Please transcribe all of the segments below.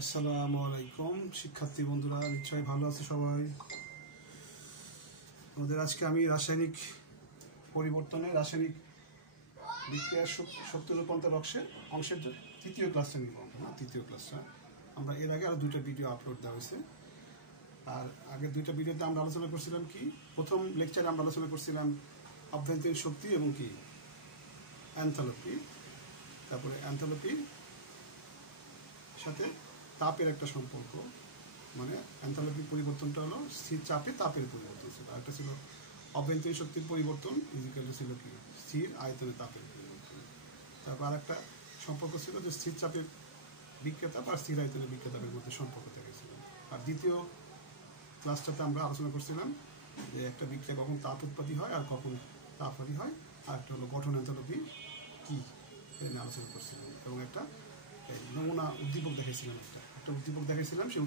আসসালামু আলাইকুম শিক্ষার্থী বন্ধুরা, নিশ্চয়ই ভালো আছে সবাই। আমাদের আজকে আমি রাসায়নিক পরিবর্তনে রাসায়নিক বিক্রিয়ার শক্তি রূপান্তর অংশের তৃতীয় ক্লাসটা নিব। তৃতীয় ক্লাসটা আমরা এর আগে আরও দুইটা ভিডিও আপলোড দেওয়া হয়েছে। আর আগের দুইটা ভিডিওতে আমরা আলোচনা করছিলাম কি, প্রথম লেকচারে আমরা আলোচনা করছিলাম অভ্যন্তরীণ শক্তি এবং কি এনথালপি। তারপরে এনথালপির সাথে তাপের একটা সম্পর্ক, মানে এনথালপির পরিবর্তনটা হলো স্থির চাপে তাপের পরিবর্তন ছিল। আরেকটা ছিল অভ্যন্তরীণ শক্তির পরিবর্তন ইজিক্যাল ছিল কি স্থির আয়তনে তাপের পরিবর্তন। তারপর আরেকটা সম্পর্ক ছিল যে স্থির চাপের বিক্রিয়া বা স্থির আয়তনের বিক্রিয়াতাপের মধ্যে সম্পর্ক থেকেছিল। আর দ্বিতীয় ক্লাসটাতে আমরা আলোচনা করছিলাম যে একটা বিক্রিয়া কখন তাপ উৎপত্তি হয় আর কখন তাপহারি হয়, আর একটা হলো গঠন এনথালপি কী এ নিয়ে আলোচনা করছিলাম। এবং একটা নমুনা উদ্দীপক দেখাইছিলাম, একটা উদ্দীপক দেখাইছিলাম। সেই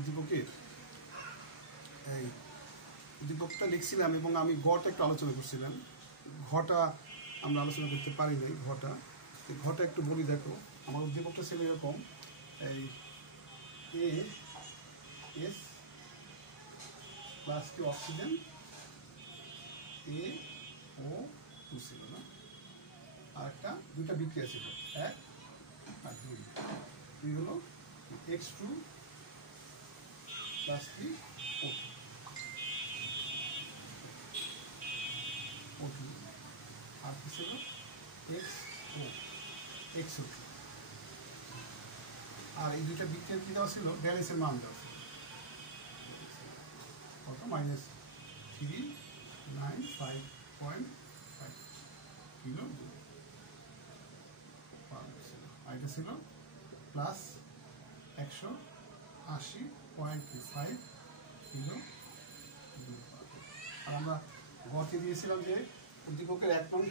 উদ্দীপকটা লিখছিলাম এবং আমি গটা একটু আলোচনা করছিলাম। ঘটা আমরা আলোচনা করতে পারি নাই। ঘটা একটু বলি, দেখো আমার উদ্দীপকটা ছিল এরকম, এই এ এস প্লাস কি অক্সিজেন এ ও টু ছিল না, আর একটা দুইটা বিক্রিয়া ছিল, এক আর দুই। দুই হলো X2 প্লাস কি O2 আর কি ছিল XO। আর এই দুইটা বিক্রিয়ার কি দেওয়া ছিল, ড্যানিসের মান দেওয়া ছিল কত, -395.5 কিলো। আর এটা ছিল প্লাস 180.5 কিলো। আর আমরা গতে দিয়েছিলাম যে উদ্দীপকের 1 নং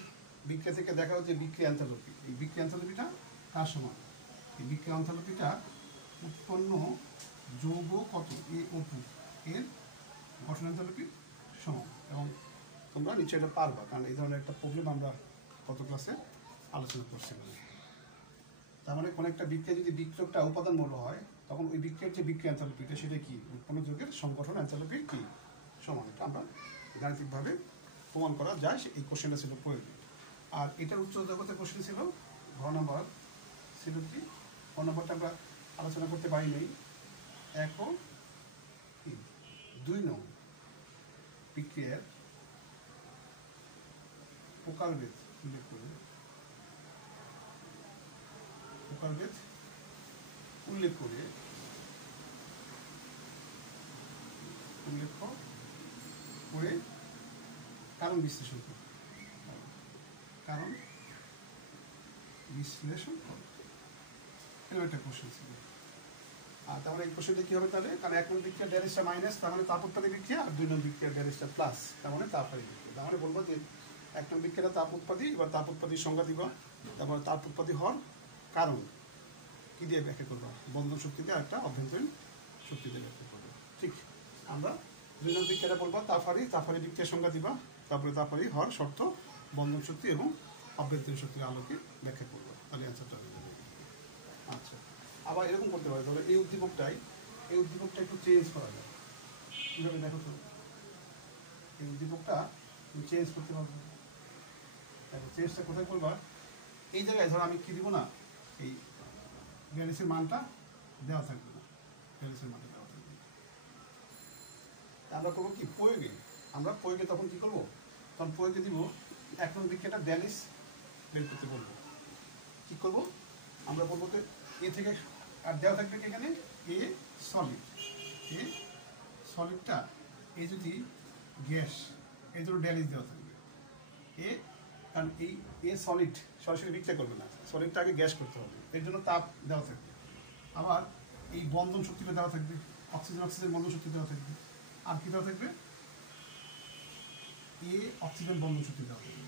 বিক্রিয়া থেকে দেখা যে বিক্রিয়া এনথালপি, এই বিক্রিয়া এনথালপিটা কার সমান, এই বিক্রিয়া এনথালপিটা উৎপন্ন যৌগ কত AO2 এর গঠন এনথালপির সমান। এবং তোমরা নিশ্চয়ই এটা পারবা, কারণ এই ধরনের একটা প্রবলেম আমরা গত ক্লাসে আলোচনা করছিলাম। তার মানে কোনো একটা বিক্রিয়া যদি বিক্রিয়কটা উপাদান মূল্য হয়, তখন ওই বিক্রিয়ার যে বিক্রিয়া এনথালপিটা সেটা কি উৎপন্ন যৌগের সংগঠন এনথালপির কি সমান। এটা আমরা গাণিতিকভাবে প্রমাণ করা যায়। এই কোশ্চেনটা ছিল প্রয়োজন। আর এটার উচ্চ জগতের কোশ্চেন ছিল ঘ নম্বর ছিল কি, ঘ নম্বরটা আমরা আলোচনা করতে পারি নাই। 1 ও 2 নং বিক্রিয়ার প্রকারভেদ উল্লেখ করে উল্লেখ করে কারণ বিশ্লেষণ করো। এরকম একটা কোশ্চেন ছিল। আর তাহলে এই কোশ্চেনটা কি হবে তাহলে, কারণ 1 নং বিক্রিয়া ড্যানিসটা মাইনাস, তার মানে তাপ উৎপাদী বিক্রিয়া, আর 2 নং বিক্রিয়া ড্যানিসটা প্লাস, তার মানে তাপহারী বিক্রিয়া। তার মানে বলবো যে 1 নং বিক্রিয়াটা তাপ উৎপাদী, এবার তাপ উৎপাদীর সংজ্ঞা দিবা, তারপরে তাপ উৎপাদী হওয়ার কারণ কি দিয়ে ব্যাখ্যা করবা, বন্ধন শক্তি দিয়ে একটা অভ্যন্তরীণ শক্তি দিয়ে ব্যাখ্যা করবো। ঠিক, আমরা 2 নং বিক্রিয়াটা বলবো তাপহারী বিক্রিয়ার সংজ্ঞা দিবা, তারপরে তাপহারী হওয়ার শর্ত, বন্ধন শক্তি এবং অভ্যন্তরীণ শক্তির আলোকে ব্যাখ্যা করবো, তাহলে অ্যান্সারটা হয়ে যাবে। আচ্ছা, আবার এরকম করতে পারে, ধরো এই উদ্দীপকটা একটু চেঞ্জ করা যায়। কীভাবে দেখো তো, এই উদ্দীপকটা চেঞ্জ করতে পারবো। দেখো চেঞ্জটা কোথায় করবা, এই জায়গায় ধরো আমি কি দিব না, এই ড্যানিসের মানটা দেওয়া থাকবে না, ড্যানিসের মানটা দেওয়া থাকবে না। আমরা করবো কি প্রয়োগে তখন কি করবো, তখন প্রয়োগে দিব 1 নং বিক্রিয়াটা ড্যানিস বের করতে বলবো। কি করবো, আমরা বলবো তো এ থেকে, আর দেওয়া থাকবে এখানে এ সলিডটা, এ যদি গ্যাস, এই জন্য ড্যানিস দেওয়া থাকবে কারণ এই এ সলিড সরাসরি বিক্রিয়া করবে না, সলিডটা আগে গ্যাস করতে হবে, এর জন্য তাপ দেওয়া থাকবে। আবার এই বন্ধন শক্তিটা দেওয়া থাকবে, অক্সিজেন বন্ধন শক্তি দেওয়া থাকবে। আর কি দেওয়া থাকবে, অক্সিজেন বন্ধন শক্তি দেওয়া থাকবে,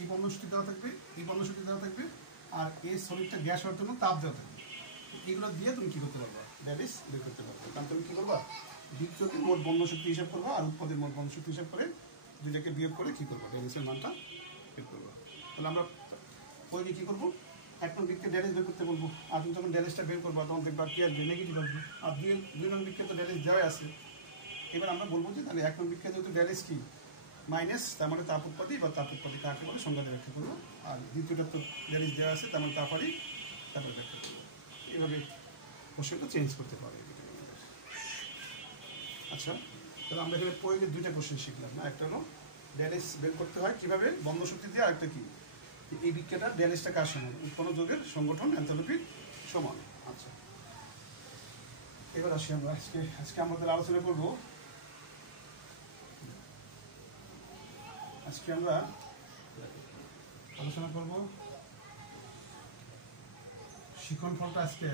এই বন্ধন শক্তি দেওয়া থাকবে, এই বন্ধন শক্তি দেওয়া থাকবে। আর এই সলিডটা গ্যাস হওয়ার জন্য তাপ দেওয়া থাকবে। এগুলো দিয়ে তুমি কী করতে পারবা, ড্যানিস বের করতে পারবে। কারণ তুমি কী করবা, বিক্রিয়কের মোট বন্ধন শক্তি হিসাব করবা, আর উৎপাদের মোট বন্ধন শক্তি হিসাব করে দুইটাকে বিয়োগ করে কী করবা, ড্যানিসের মানটা বের করবা। তাহলে আমরা প্রয়োগে কী করবো, এক নং বিক্রিয়া ড্যালিস বের করতে বলবো, আর তুমি যখন ড্যালিসটা বের করবো তখন দেখবা কি আসবে, নেগেটিভ আসবে। আর দুই নং বিক্রিয়া তো ড্যালিস দেওয়াই আছে। এবার আমরা বলবো যে তাহলে এক নং বিক্রিয়া যেহেতু ড্যালিস কি মাইনাস, তার মানে তাপ উৎপাদী বা তাপ উৎপাদী কাকে বলে সংজ্ঞাতে ব্যাখ্যা করবো। আর দ্বিতীয়টা তো ড্যালিস দেওয়া আছে, তার মানে তাপারি তারপরে ব্যাখ্যা করবো। এইভাবে কোশ্চেনটা চেঞ্জ করতে পারে। আচ্ছা, তাহলে আমরা এখানে প্রয়োগের দুইটা কোশ্চেন শিখলাম না, একটা হলো ড্যালিস বের করতে হয় কীভাবে বন্ধ শক্তি দিয়ে, আরেকটা কি এই বিক্রিয়াটা ড্যালিসটা কার সমান, উৎপন্ন যৌগের সংগঠন এনথালপির সমান। আচ্ছা, এবার আসি আমরা আজকে আমাদের আলোচনা করবো, আজকে আমরা আলোচনা করব শিখন ফলটা। আজকে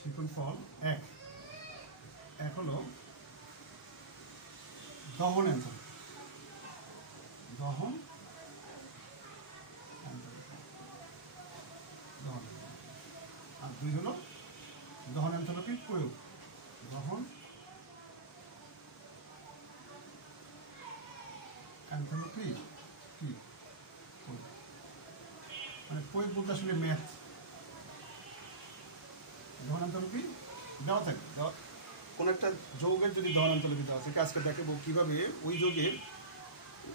শিখন ফল এক হলো দহন এনথালপি, আর দুই হলো দহন এনথালপির প্রয়োগ, দহন এনথালপি কি মানে প্রয়োগ বলতে আসলে ম্যাথ। দহন এনথালপি দেওয়া থাকে, কোনো একটা যৌগের যদি দহন এনথালপি দেওয়া থাকে, আজকে দেখাবো কীভাবে ওই যৌগের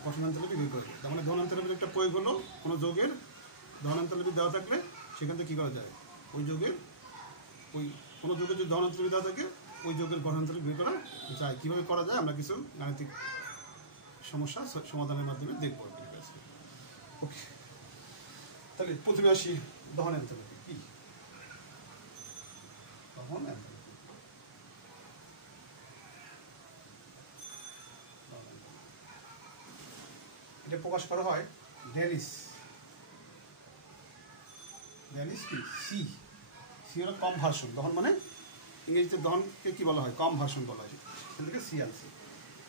গঠন এনথালপি বের করবে। তার মানে দহন এনথালপির একটা প্রয়োগ হলো কোনো যৌগের দহন এনথালপি দেওয়া থাকলে সেখান থেকে কী করা যায়, ওই যৌগের কোনো যৌগের যদি দহন এনথালপি দেওয়া থাকে ওই যৌগের গঠন এনথালপি বের করা যায়। কীভাবে করা যায় আমরা কিছু গাণিতিক সমস্যা সমাধানের মাধ্যমে দেখব। ওকে, তাহলে প্রথমে আসি দহন এনথালপি কি। দহন এনথালপি এটা প্রকাশ করা হয় ড্যালিস কি সি হলো কনভার্সন। দহন মানে ইংরেজিতে দহনকে কি বলা হয়, কনভার্সন বলা হয়, সেখান থেকে সি আসছে।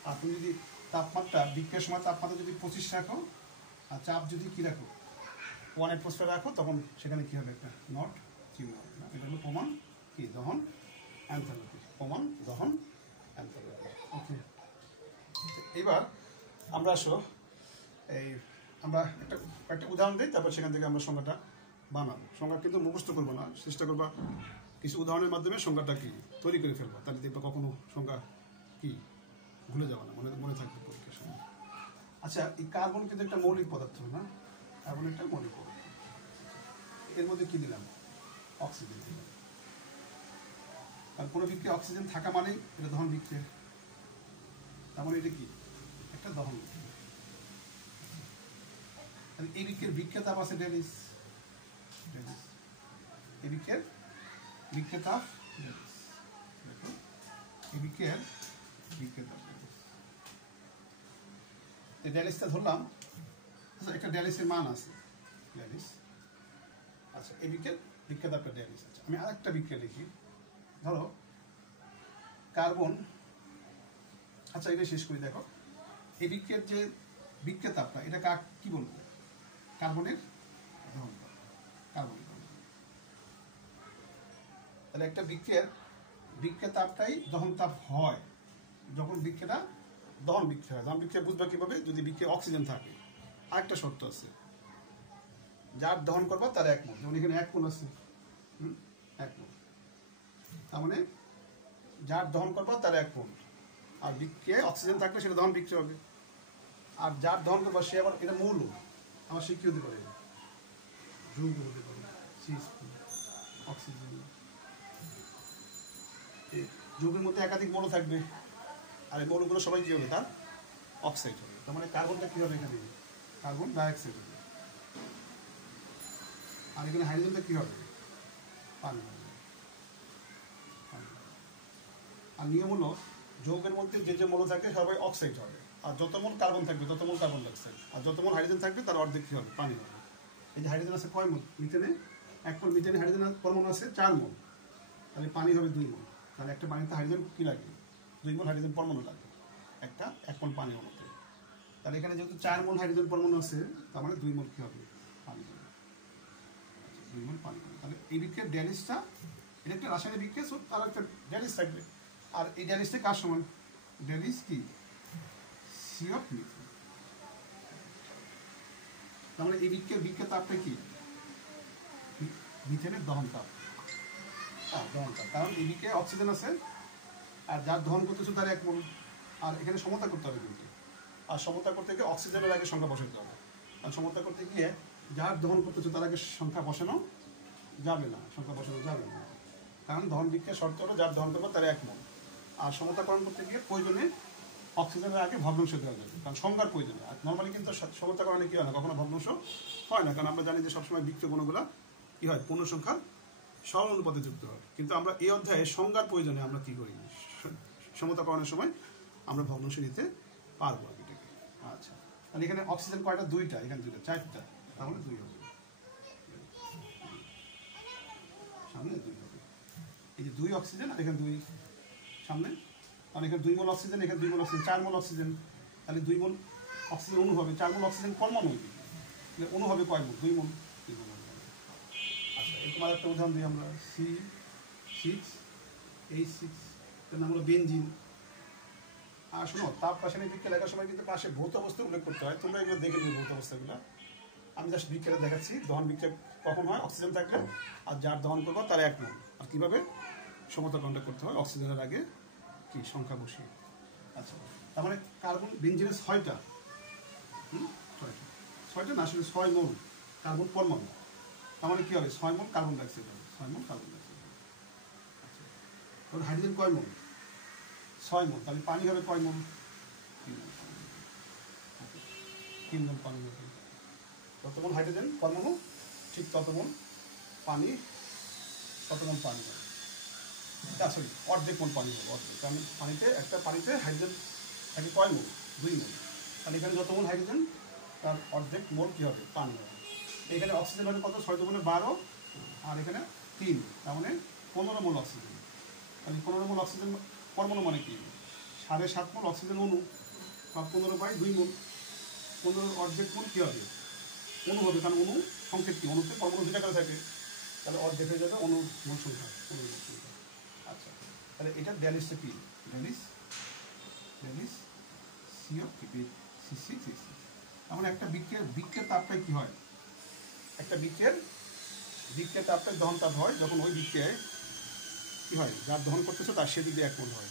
আর তুমি যদি তাপমাত্রা বিক্রিয়ার সময় তাপমাত্রা যদি 25 রাখো আর চাপ যদি কী রাখো 1 অ্যাটমসফিয়ার রাখো, তখন সেখানে কী হবে, একটা নট চিহ্ন হবে না। এটা হলো প্রমাণ কি দহন এনথালপি, প্রমাণ দহন এনথালপি। ওকে, এবার আমরা আসো আমরা একটা উদাহরণ দিই, তারপর সেখান থেকে আমরা সংজ্ঞাটা বানাবো। সংজ্ঞা কিন্তু মুখস্থ করবো না, চেষ্টা করবা কিছু উদাহরণের মাধ্যমে সংজ্ঞাটা কি তৈরি করে ফেলবা, তাহলে দেখবা কখনো সংজ্ঞা কি ভুলে যাবে না, মনে থাকবে পরীক্ষার সময়। আচ্ছা, এই কার্বন কিন্তু একটা মৌলিক পদার্থ না, কার্বন একটা মৌলিক পদার্থ। এর মধ্যে কি দিলাম, অক্সিজেন দিলাম। আর কোনো বিক্রিয়া অক্সিজেন থাকা মানেই এটা দহন বিক্রিয়া, তার মানে এটা কি একটা দহন বিক্রিয়া। এই বিক্রিয়ার বিক্রিয়া তাপ আছে ড্যালিস, এই বিক্রিয়ার বিক্রিয়া তাপ ড্যালিস, এই বিক্রিয়ার বিক্রিয়া তাপ ড্যালিস। এই ড্যালিসটা ধরলাম, আচ্ছা একটা ড্যালিসের মান আছে ড্যালিস। আচ্ছা, এই বিক্রিয়া তাপটা ড্যালিস। আচ্ছা, আমি আরেকটা বিক্রিয়া লিখি, ধরো কার্বন। আচ্ছা, এটা শেষ করি। দেখো এই বিক্রিয়ার যে বিক্রিয়া তাপটা, এটা কি বলবো, কার্বনের দহন তাপ, কার্বনের দহন। তাহলে একটা বিক্রিয়া তাপটাই দহন তাপ হয় যখন বিক্রিয়াটা দহন বিক্রিয়া হয়। দহন বিক্রিয়া বুঝবা কিভাবে, যদি বিক্রিয়া অক্সিজেন থাকে। আরেকটা শর্ত আছে, যার দহন করবা তার 1 মোল, যেমন এখানে 1 মোল আছে, 1 মোল, তার মানে যার দহন করবা তার 1 মোল। আর বিক্রিয়ায় অক্সিজেন থাকলে সেটা দহন বিক্রিয়া হবে। আর যার দহন করবা সে আবার, এটা মৌল আমার শিক্ষা হতে পারে, যৌগ হতে পারে, অক্সিজেন। এই যৌগের মধ্যে একাধিক মৌল থাকবে, আর এই মৌলগুলো সবাই কী হবে, তার অক্সাইড হবে। তার মানে কার্বনটা কী হবে, এখানে কার্বন ডাইঅক্সাইড হবে। আর এখানে হাইড্রোজেনটা কী হবে, পানি হবে। আর নিয়ম হলো যৌগের মধ্যে যে মৌল থাকবে সবাই অক্সাইড হবে, আর যত মোল কার্বন থাকবে তত মোল কার্বন ডাইঅক্সাইড, আর যত মোল হাইড্রোজেন থাকবে তার অর্ধেক কী হবে, পানি হবে। এই যে হাইড্রোজেন আছে কয় মোল, মিথেনে 1 মোল, মিথেনে হাইড্রোজেন পরমাণু আছে 4 মোল, তাহলে পানি হবে 2 মোল। তাহলে একটা পানিতে হাইড্রোজেন কী লাগে, 2 মোল হাইড্রোজেন পরমাণু লাগে একটা 1 মোল পানি অনুতে। তাহলে এখানে যেহেতু 4 মোল হাইড্রোজেন পরমাণু আছে, তার মানে 2 মোল কী হবে, পানি হবে, 2 মোল পানি হবে। তাহলে এই বিক্রিয়ার ড্যালিসটা, এটা একটা রাসায়নিক বিক্রিয়া, তার একটা ড্যালিস থাকবে। আর এই ড্যালিসটা কার সমান, ড্যালিস কি সি অফ মিথেন। তার মানে এই বিক্রিয়ার তাপটা কি মিথেনের দহন তাপ, দহন তাপ। কারণ এই দিকে অক্সিজেন আছে আর যার দহন করতেছে তার 1 মোল। আর এখানে সমতা করতে হবে কিন্তু, আর সমতা করতে গিয়ে অক্সিজেনের আগে সংখ্যা বসাতে হবে। আর সমতা করতে গিয়ে যার দহন করতেছে তার আগে সংখ্যা বসানো যাবে না, সংখ্যা বসানো যাবে না। কারণ দহন বিক্রিয়ার শর্ত হলো যার দহন করবে তার 1 মোল। আর সমতাকরণ করতে গিয়ে প্রয়োজনে অক্সিজেনের আগে ভগ্নাংশ দেওয়া যাবে, কারণ সংজ্ঞার প্রয়োজনে। আর নর্মালি কিন্তু সমতাকরণে কী হয় না, কখনো ভগ্নাংশ হয় না, কারণ আমরা জানি যে সবসময় বিক্রিয় গুণগুলো কী হয় পূর্ণ সংখ্যার সরল অনুপাতে যুক্ত হয়। কিন্তু আমরা এই অধ্যায়ে সংজ্ঞার প্রয়োজনে আমরা কী করি, সমতাকরণের সময় আমরা ভগ্নাংশ নিতে পারবো এটাকে। আচ্ছা, তাহলে এখানে অক্সিজেন কয়টা? 2টা, এখানে 2টা, 4টা, তাহলে 2 হবে, সামনে 2 হবে। এই যে 2 অক্সিজেন আর এখানে 2 সামনে, আর এখানে 2 মোল অক্সিজেন, এখানে 2 মোল অক্সিজেন, 4 মোল অক্সিজেন। তাহলে 2 মোল অক্সিজেন অণু হবে, 4 মোল অক্সিজেন পরমাণু হবে, অণু হবে কয় মোল? 2 মোল। আচ্ছা, এই তোমার একটা উদাহরণ দিই আমরা, C6H6, এর নাম হলো বেনজিন। আর শোনো, তাপ রাসায়নিক বিক্রিয়া লেখার সময় কিন্তু পাশে ভৌত অবস্থা উল্লেখ করতে হয়, তোমরা এগুলো দেখে নিবে ভৌত অবস্থাগুলো। আমি জাস্ট বিক্রিয়া দেখাচ্ছি, দহন বিক্রিয়া কখন হয়? অক্সিজেন থাকলে, আর যার দহন করবো তার 1 মোল। আর কীভাবে সমতাকরণটা করতে হয় অক্সিজেনের আগে কি সংখ্যা বসিয়ে। আচ্ছা, তার মানে কার্বন বেনজিনের 6টা, 6টা না, আসলে 6 মোল কার্বন পরমাণু। তার মানে কী হবে? 6 মোল কার্বন ডাইঅক্সাইড হবে, 6 মোল কার্বন ডাইঅক্সাইড। আচ্ছা, তখন হাইড্রোজেন কয় মোল? 6 মোল। তাহলে পানি হবে কয় মোল? 3 মোল পানি হবে। যত মোল হাইড্রোজেন পরমাণু ঠিক তত মোল পানি, তত মোল পানি হবে। সরি, অর্ধেক মোল পানি হবে, অর্ধেক। কারণ পানিতে হাইড্রোজেন থাকে কয় মোল? 2 মোল। তাহলে এখানে যত মোল হাইড্রোজেন তার অর্ধেক মোল কী হবে? পানি হবে। এখানে অক্সিজেন হবে কত? 6 × 12, আর এখানে 3, তার মানে 15 মোল অক্সিজেন। তাহলে 15 মোল অক্সিজেন পরমাণু মানে কি? 7.5 মোল অক্সিজেন অণু, বা 15/2 মোল। 15 অর্ধেক মোল কী হবে? অণু হবে, কারণ অণু সংকেত কি? অণুতে পরমাণু 2টা করে থাকে, তাহলে অর্ধেক হয়ে যাবে অণুর মোল সংখ্যা, অণুর মোল সংখ্যা। আচ্ছা, তাহলে এটা ড্যালিসটা কি? ড্যালিস C6H6। তার একটা বিক্রিয়ার তাপটাই কি হয়? একটা বিক্রিয়ার তাপটাই দহন তাপ হয় যখন ওই বিক্রিয়ায় কী হয়? যার দহন করতেছে তার সেদিক দিয়ে 1 মোল হয়।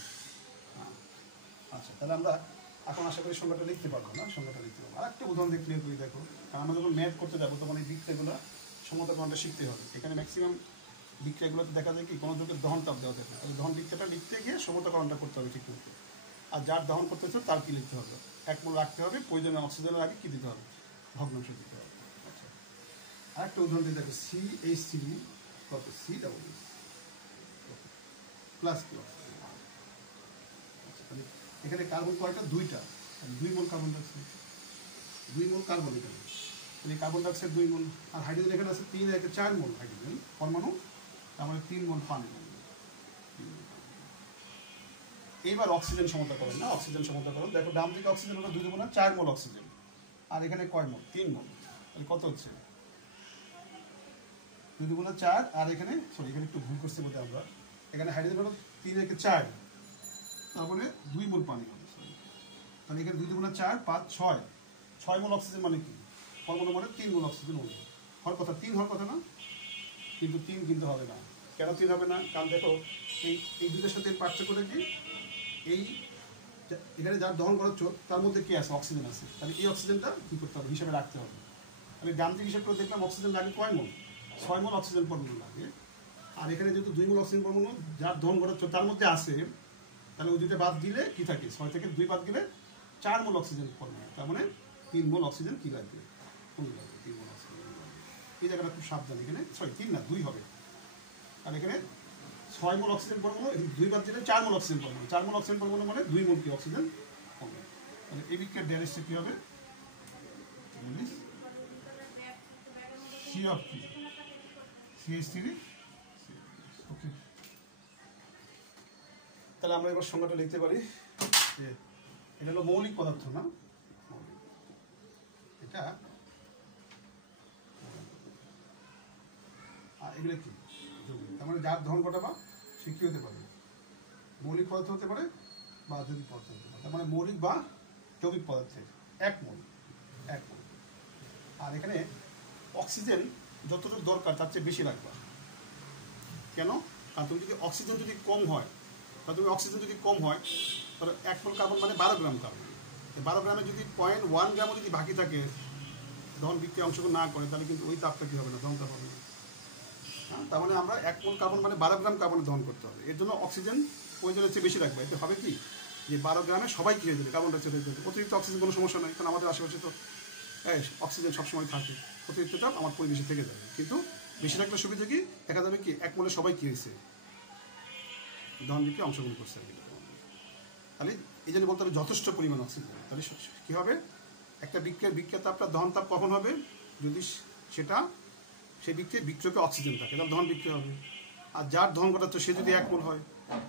আচ্ছা, তাহলে আমরা এখন আশা করি সংখ্যাটা লিখতে পারবো না, সংখ্যাটা লিখতে পারবো। আর একটা উদাহরণ দিয়ে ক্লিয়ার করি, দেখো। কারণ আমরা যখন ম্যাথ করতে যাবো তখন এই বিক্রিয়াগুলো সমতাকরণটা শিখতে হবে। এখানে ম্যাক্সিমাম বিক্রিয়াগুলোতে দেখা যায় কি কোনো যুগের দহন তাপ দেওয়া থাকে, ওই দহন বিক্রিয়াটা লিখতে গিয়ে সমতাকরণটা করতে হবে ঠিক মতো। আর যার দহন করতেছে তার কী লিখতে হবে? 1 মোল রাখতে হবে, প্রয়োজনে অক্সিজেনের আগে কী দিতে হবে? ভগ্নাংশ দিতে হবে। আচ্ছা, আর একটা উদাহরণ দিয়ে দেখো, CH3 কত? C++ প্লাস কি? আচ্ছা, তাহলে এখানে কার্বন কয়টা? 2টা, 2 mole carbon dioxide, 2 mole carbon. এখানে তাহলে কার্বন ডাইঅক্সাইড 2 মোল, আর হাইড্রোজেন এখানে আছে 3, 4 মোল হাইড্রোজেন পরমাণু, তার মানে 3 মোল পানি। এইবার অক্সিজেন সমতাকরণ, না অক্সিজেন সমতাকরণ দেখো, ডান দিকে অক্সিজেন হলো 2 × 4 মোল অক্সিজেন, আর এখানে কয় মোল? 3 মোল। তাহলে কত হচ্ছে? 2 × 4, আর এখানে সরি এখানে একটু ভুল করছি বোধহয় আমরা, এখানে হাইড্রোজেন হলো 3, 4, তার মানে 2 মোল পানি হবে। তাহলে এখানে 2 × 4 5 6 মোল অক্সিজেন মানে কি? পরমাণু মানে 3 মোল অক্সিজেন অণু হওয়ার কথা, 3 হওয়ার কথা না, কিন্তু 3 কিন্তু হবে না। কেন 3 হবে না? কারণ দেখো এই দুটোর সাথে পার্থক্যটা কি? এখানে যার দহন করা হচ্ছে তার মধ্যে কি আছে? অক্সিজেন আছে। তাহলে এই অক্সিজেনটা কী করতে হবে? হিসাবে রাখতে হবে। তাহলে যান্ত্রিক হিসাব করে দেখলাম অক্সিজেন লাগে কয় মোল? 6 মোল অক্সিজেন পরমাণু লাগে। আর এখানে যেহেতু 2 মোল অক্সিজেন পরমাণু যার দহন করা হচ্ছে তার মধ্যে আছে, তাহলে ওই দুটো বাদ দিলে কি থাকে? 6 থেকে 2 বাদ দিলে 4 মোল অক্সিজেন পরমাণু, তার মানে 3 মোল অক্সিজেন কী লাগবে? অণু লাগবে, 3 মোল অক্সিজেন। এই জায়গাটা খুব সাবধান, এখানে 3 না 2 হবে। আর এখানে 6 মোল অক্সিজেন পরমাণু, 2 বাদ দিলে 4 মোল অক্সিজেন পরমাণু, 4 মোল অক্সিজেন পরমাণু মানে 2 মোল কি অক্সিজেন হবে। তাহলে এই বিক্রিয়ার ড্যালিসটা কী হবে? CH3। ওকে, তাহলে আমরা এবার সংজ্ঞাটা লিখতে পারি যে এটা হলো মৌলিক পদার্থ, না এটা। আর এগুলো কি? যৌগিক। তার মানে যার দহন ঘটাবা সে কী হতে পারে? মৌলিক পদার্থ হতে পারে বা যৌগিক পদার্থ হতে পারে। তার মানে মৌলিক বা যৌগিক পদার্থের 1 মোল। আর আর এখানে অক্সিজেন যতটুকু দরকার তার চেয়ে বেশি রাখবা। কেন? কারণ তুমি যদি অক্সিজেন যদি কম হয় তাহলে 1 মোল কার্বন মানে 12 গ্রাম কার্বন। 12 গ্রামে যদি 0.1 গ্রামও যদি বাকি থাকে দহন বিক্রিয়া অংশগ্রহণ না করে, তাহলে কিন্তু ওই তাপটা কী হবে না, দহন তাপ হবে না। হ্যাঁ, তার মানে আমরা 1 মোল কার্বন মানে 12 গ্রাম কার্বনে দহন করতে হবে। এর জন্য অক্সিজেন প্রয়োজনের চেয়ে বেশি রাখবে। এতে হবে কি, যে 12 গ্রামে সবাই কী হয়ে যাবে, কার্বন ডাইঅক্সাইড হয়ে যাবে। অতিরিক্ত অক্সিজেন কোনো সমস্যা নয়, কারণ আমাদের আশেপাশে তো অক্সিজেন সবসময় থাকে। অতিরিক্ত চাপ আমার পরিবেশে থেকে যাবে। কিন্তু বেশি রাখলে সুবিধা কি, দেখা যাবে কি 1 মোলে সবাই কী হয়েছে, দহন বিক্রিয়া অংশগ্রহণ করছে আর কি। তাহলে এই জন্য বলতে হবে যথেষ্ট পরিমাণ অক্সিজেন। তাহলে কী হবে, একটা বিক্রিয়া তাপটা দহন তাপ কখন হবে, যদি সেই বিক্রিয়কে অক্সিজেন থাকে, তাহলে দহন বিক্রিয়া হবে। আর যার দহন ঘটাচ্ছে সে যদি 1 মোল হয়,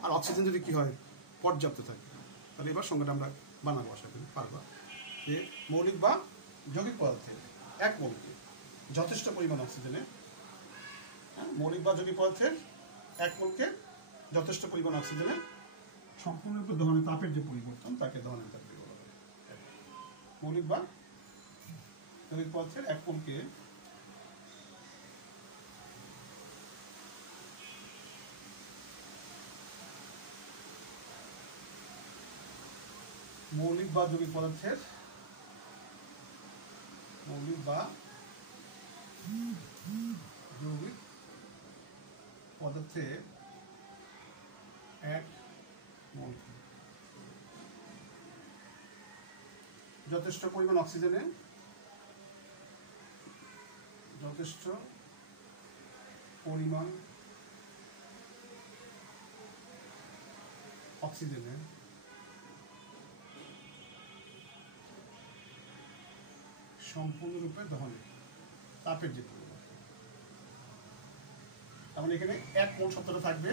আর অক্সিজেন যদি কী হয়, পর্যাপ্ত থাকে, তাহলে এবার সংখ্যাটা আমরা বানাবো আশা করি পারবা, যে মৌলিক বা যৌগিক পদার্থের 1 মোলকে যথেষ্ট পরিমাণ অক্সিজেনে, মৌলিক বা যৌগিক পদার্থের 1 মোলকে যথেষ্ট পরিমাণ অক্সিজেনে সম্পূর্ণরূপে দহনের তাপের যে পরিবর্তন তাকে দহনের তাপ বলা হয়। মৌলিক বা যৌগিক পদার্থের 1 মোলকে মৌলিক বা যৌগিক পদার্থের 1 মোল যথেষ্ট পরিমাণ অক্সিজেনে সম্পূর্ণরূপে দহনে তাপের যে পরিবর্তন। তার মানে এখানে 1 মোল শব্দটা থাকবে,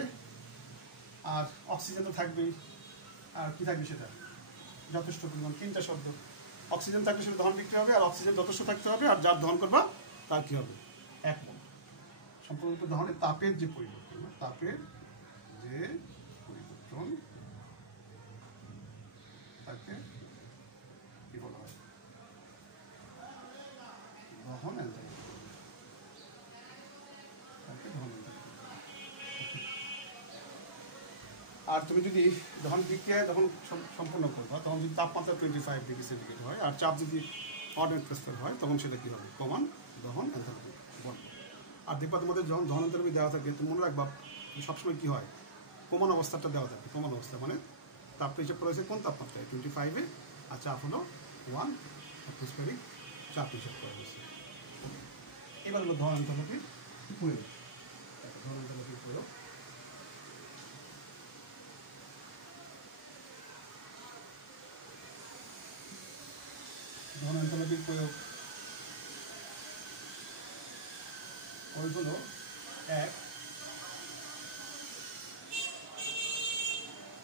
আর অক্সিজেন তো থাকবেই, আর কি থাকবে সেটা যথেষ্ট পরিমাণ। 3টা শব্দ। অক্সিজেন থাকলে সেটা দহন বিক্রিয়া হবে, আর অক্সিজেন যথেষ্ট থাকতে হবে, আর যার দহন করবা তার কি হবে, 1 মোল। সম্পূর্ণরূপে দহনে তাপের যে পরিবর্তন, তাকে কি বলা হয়, দহন এনথালপি। আর তুমি যদি দহন বিক্রিয়ায় যখন সম্পূর্ণ করবা, তখন যদি তাপমাত্রা 25 ডিগ্রি সেন্টিগ্রেড হয়, আর চাপ যদি অড এটমসফিয়ার হয়, তখন সেটা কী হবে, কমান দহন এনথালপি বলবে। আর দেখবা তোমাদের যখন দহন এনথালপি দেওয়া থাকে, তুমি মনে রাখবা সবসময় কী হয়, কমান অবস্থাটা দেওয়া থাকে। কমান অবস্থা মানে তাপটা হিসাব করা হয়েছে কোন তাপমাত্রায়, 25-এ, আর চাপ হলো 1 অ্যাটমসফিয়ারিক চাপ হিসাব করা হয়েছে। এবার হলো দহন এনথালপির প্রয়োগ। দহন এনথালপির প্রয়োগ ওইগুলো 1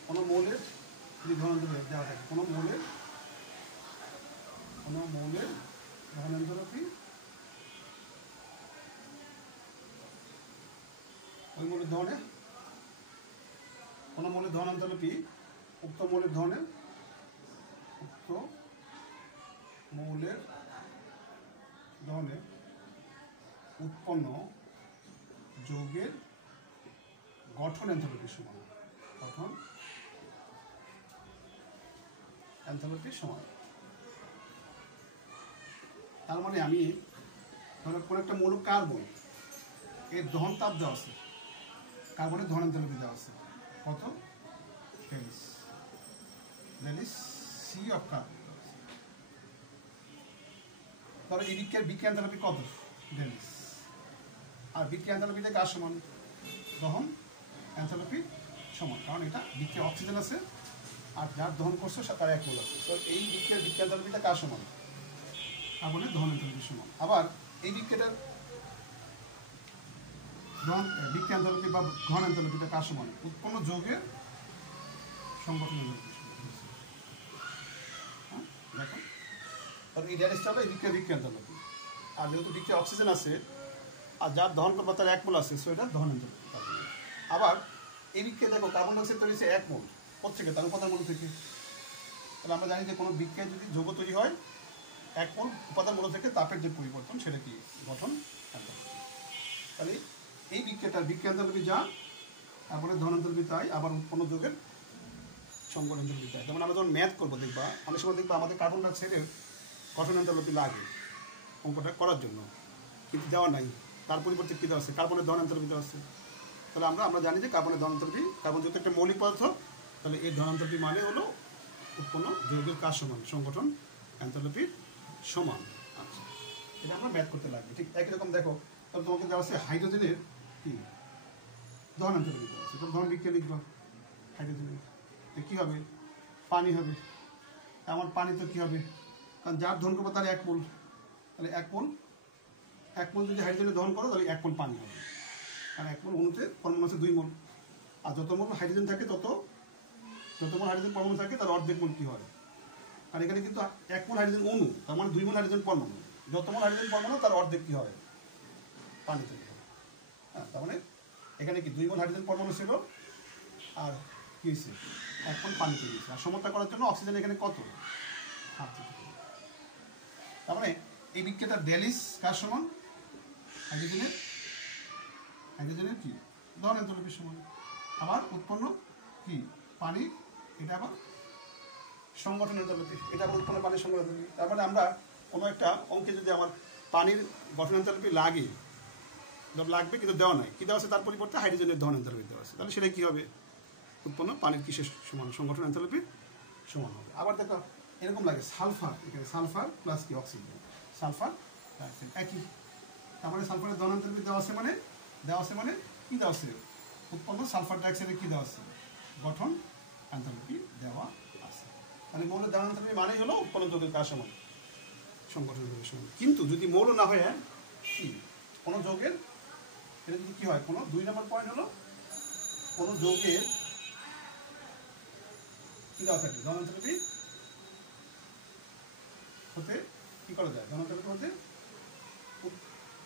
কোনো মৌলের যদি দহন এনথালপি দেওয়া থাকে, কোনো মৌলের দহন এনথালপি ওই মৌলের দহনে, কোনো মৌলের দহন এনথালপি উক্ত মৌলের দহনে উৎপন্ন যৌগের গঠন এনথালপির সমান। তার মানে আমি ধরো কোনো একটা মৌল কার্বন, এর দহন তাপ দেওয়া আছে, কার্বনের দহন এনথালপি দেওয়া আছে কত, সি অফ কার্বন। ধরো এই বিক্রিয়া এনথালপি কত, ডেলিস। আর বিক্রিয়া এনথালপিটা কার সমান, দহন এনথালপি সমান, কারণ এটা বিক্রিয়া অক্সিজেন আছে, আর যার দহন করছে তার 1 মোল আছে। তো এই বিক্রিয়া এনথালপিটা কার সমান, কার্বনের দহন এনথালপির সমান। আবার এই বিক্রিয়াটার বিক্রিয়া এনথালপি বা ঘন এনথালপিটা কার সমান, উৎপন্ন যৌগের সংগঠন এনথালপির সমান। দেখো, তাহলে এই ড্যারেসটা হলো এই বিক্রিয়া এনথালপি। আর যেহেতু বিক্রিয়া অক্সিজেন আছে, আর যার দহন করবা তার 1 মোল আছে, সো এটা দহন এনথালপি। আবার এই বিক্রিয়া দেখো, কার্বন ডাইঅক্সাইড তৈরি হচ্ছে 1 মোল থেকে, তার উপাদান মূল থেকে। তাহলে আমরা জানি যে কোনো বিক্রিয়ায় যদি যৌগ তৈরি হয়, এক মোল উপাদান মূল থেকে তাপের যে পরিবর্তন সেটা কি গঠন এনথালপি। তাহলে এই বিক্রিয়া এনথালপি যা, তারপরে দহন এনথালপি তাই, আবার উৎপন্ন যৌগের সংগঠন এনথালপি তাই। যেমন আমরা যখন ম্যাথ করবো দেখবা অনেক সময় দেখবা আমাদের কার্বন ডাইঅক্সাইডের গঠন এনথালপি লাগে অঙ্কটা করার জন্য, কিন্তু দেওয়া নাই। তার পরিবর্তে কী দেওয়া আছে? কার্বনের দহন এনথালপি দেওয়া আছে। তাহলে আমরা জানি যে কার্বনের দহন এনথালপি, কার্বন যেহেতু একটা মৌলিক পদার্থ, তাহলে এই দহন এনথালপি মানে হলো উৎপন্ন যৌগের কাজ সমান সংগঠন এনথালপির সমান। আচ্ছা, এটা আমরা ম্যাথ করতে লাগবে। ঠিক একই রকম দেখো, তাহলে তোমাকে দেওয়া আছে হাইড্রোজেনের কি দহন এনথালপি দেওয়া আছে। তো দহন বিক্রিয়া লিখবা হাইড্রোজেনের, কী হবে? পানি হবে। আমার পানি তো কী হবে? কারণ যার দহন করবো তার 1 মোল, তাহলে 1 মোল যদি হাইড্রোজেনের দহন করো তাহলে 1 মোল পানি হবে। আর 1 মোল অণুতে পরমাণু আছে 2 মোল। আর যত মোল হাইড্রোজেন থাকে যত মোল হাইড্রোজেন পরমাণু থাকে তার অর্ধেক মোল কী হয়? আর এখানে কিন্তু 1 মোল হাইড্রোজেন অণু, তার মানে 2 মোল হাইড্রোজেন পরমাণু। যত মোল হাইড্রোজেন পরমাণু তার অর্ধেক কী হয়? পানি তৈরি হয়। হ্যাঁ, তার মানে এখানে কি 2 মোল হাইড্রোজেন পরমাণু ছিল, আর কী হয়েছে? 1 মোল পানি তৈরি হয়েছে। আর সমতা করার জন্য অক্সিজেন এখানে কত? তার মানে এই বিক্রিয়াটা ডেলিস কার সমান? হাইড্রোজেনের কি দহন এনথালপির সমান। আবার উৎপন্ন কি পানি, এটা আবার সংগঠন এনথালপি, এটা আবার উৎপন্ন পানির সংগঠন এনথালপি। তার মানে আমরা কোনো একটা অঙ্কে যদি আমার পানির গঠন এনথালপি লাগবে কিন্তু দেওয়া নাই, কী দেওয়া আছে? তার পরিবর্তে হাইড্রোজেনের দহন এনথালপি দেওয়া আছে, তাহলে সেটা কী হবে? উৎপন্ন পানির কিসের সমান? সংগঠন এনথালপির সমান হবে। আবার দেখো এরকম লাগে সালফার, এখানে সালফার প্লাস কি অক্সিজেন, সালফার ডাইঅক্সাইড একই। তারপরে সালফারের দহন এনথালপি দেওয়া আছে মানে কী দেওয়া আছে? উৎপন্ন সালফার ডাইঅক্সাইডের কী দেওয়া আছে? গঠন এনথালপি দেওয়া আছে। তাহলে মৌলের দহন এনথালপি মানেই হলো উৎপন্ন যৌগের কাজ সমান সংগঠন যৌগের সমান। কিন্তু যদি মৌল না হয় কি কোনো যৌগের, এটা যদি কী হয়? কোনো 2 নম্বর পয়েন্ট হলো কোনো যৌগের কী দেওয়া থাকে? দহন এনথালপি হতে কী করা যায়? দহন এনথালপি হতে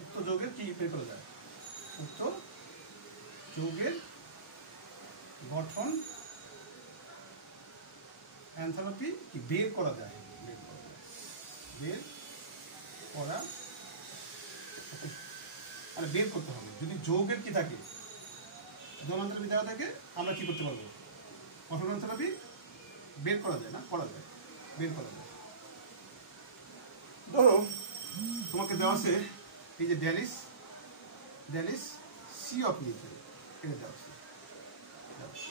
উক্ত যৌগের কি বের করা যায়? উক্ত যৌগের গঠন এনথালপি কি বের করা যায়? বের করতে হবে। যদি যৌগের কি থাকে, দহন এনথালপি দেওয়া থাকে, আমরা কি করতে পারবো? গঠন এনথালপি বের করা যায় না? করা যায়, বের করা যায়। ধরো তোমাকে দেওয়া আছে এই যে ডেলিস সি অফ মিথেন, এটা দেওয়া আছে।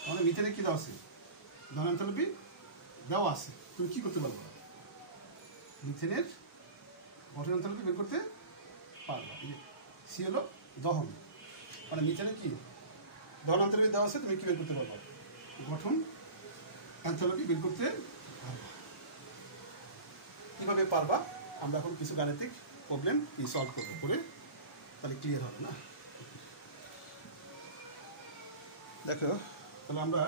তাহলে মিথেনে কী দেওয়া আছে? দহন এনথালপি দেওয়া আছে। তুমি কী করতে পারবো? মিথেনের গঠন এনথালপি বের করতে পারবা। সি হলো দহন, মানে মিথেনের কি দহন এনথালপি দেওয়া আছে, তুমি কী বের করতে পারবা? গঠন এনথালপি বের করতে পারবা। কীভাবে পারবা? আমরা এখন কিছু গাণিতিক প্রবলেম সলভ করবো, করে তাহলে ক্লিয়ার হবে না? দেখো, তাহলে আমরা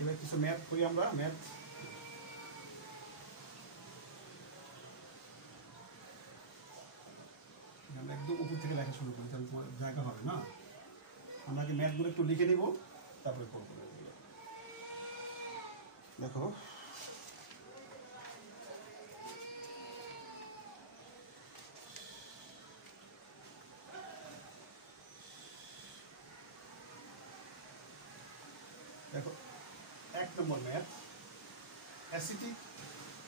এবার কিছু ম্যাথ করি। আমরা ম্যাথ একদম উপর থেকে লেখা শুরু করি, তাহলে তোমার জায়গা হবে না। আমরা আগে ম্যাথগুলো একটু লিখে নিব, তারপরে করবো। দেখো দেখো 1 নম্বর ম্যাথ,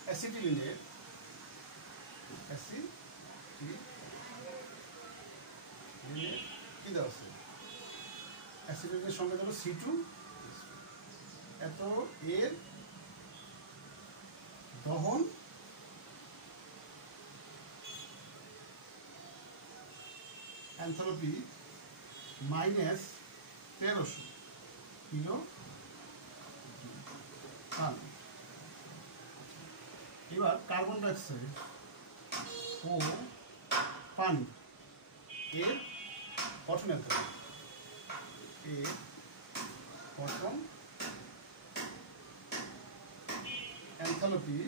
অ্যাসিটিলিনের কি দেওয়া আছে? অ্যাসিটিলিনের সঙ্গে ধরো C2, এত এর দহন এনথালপি -1300 কিলো টান। এবার কার্বন ডাইঅক্সাইড ও পানি এর গঠন এনথালপি,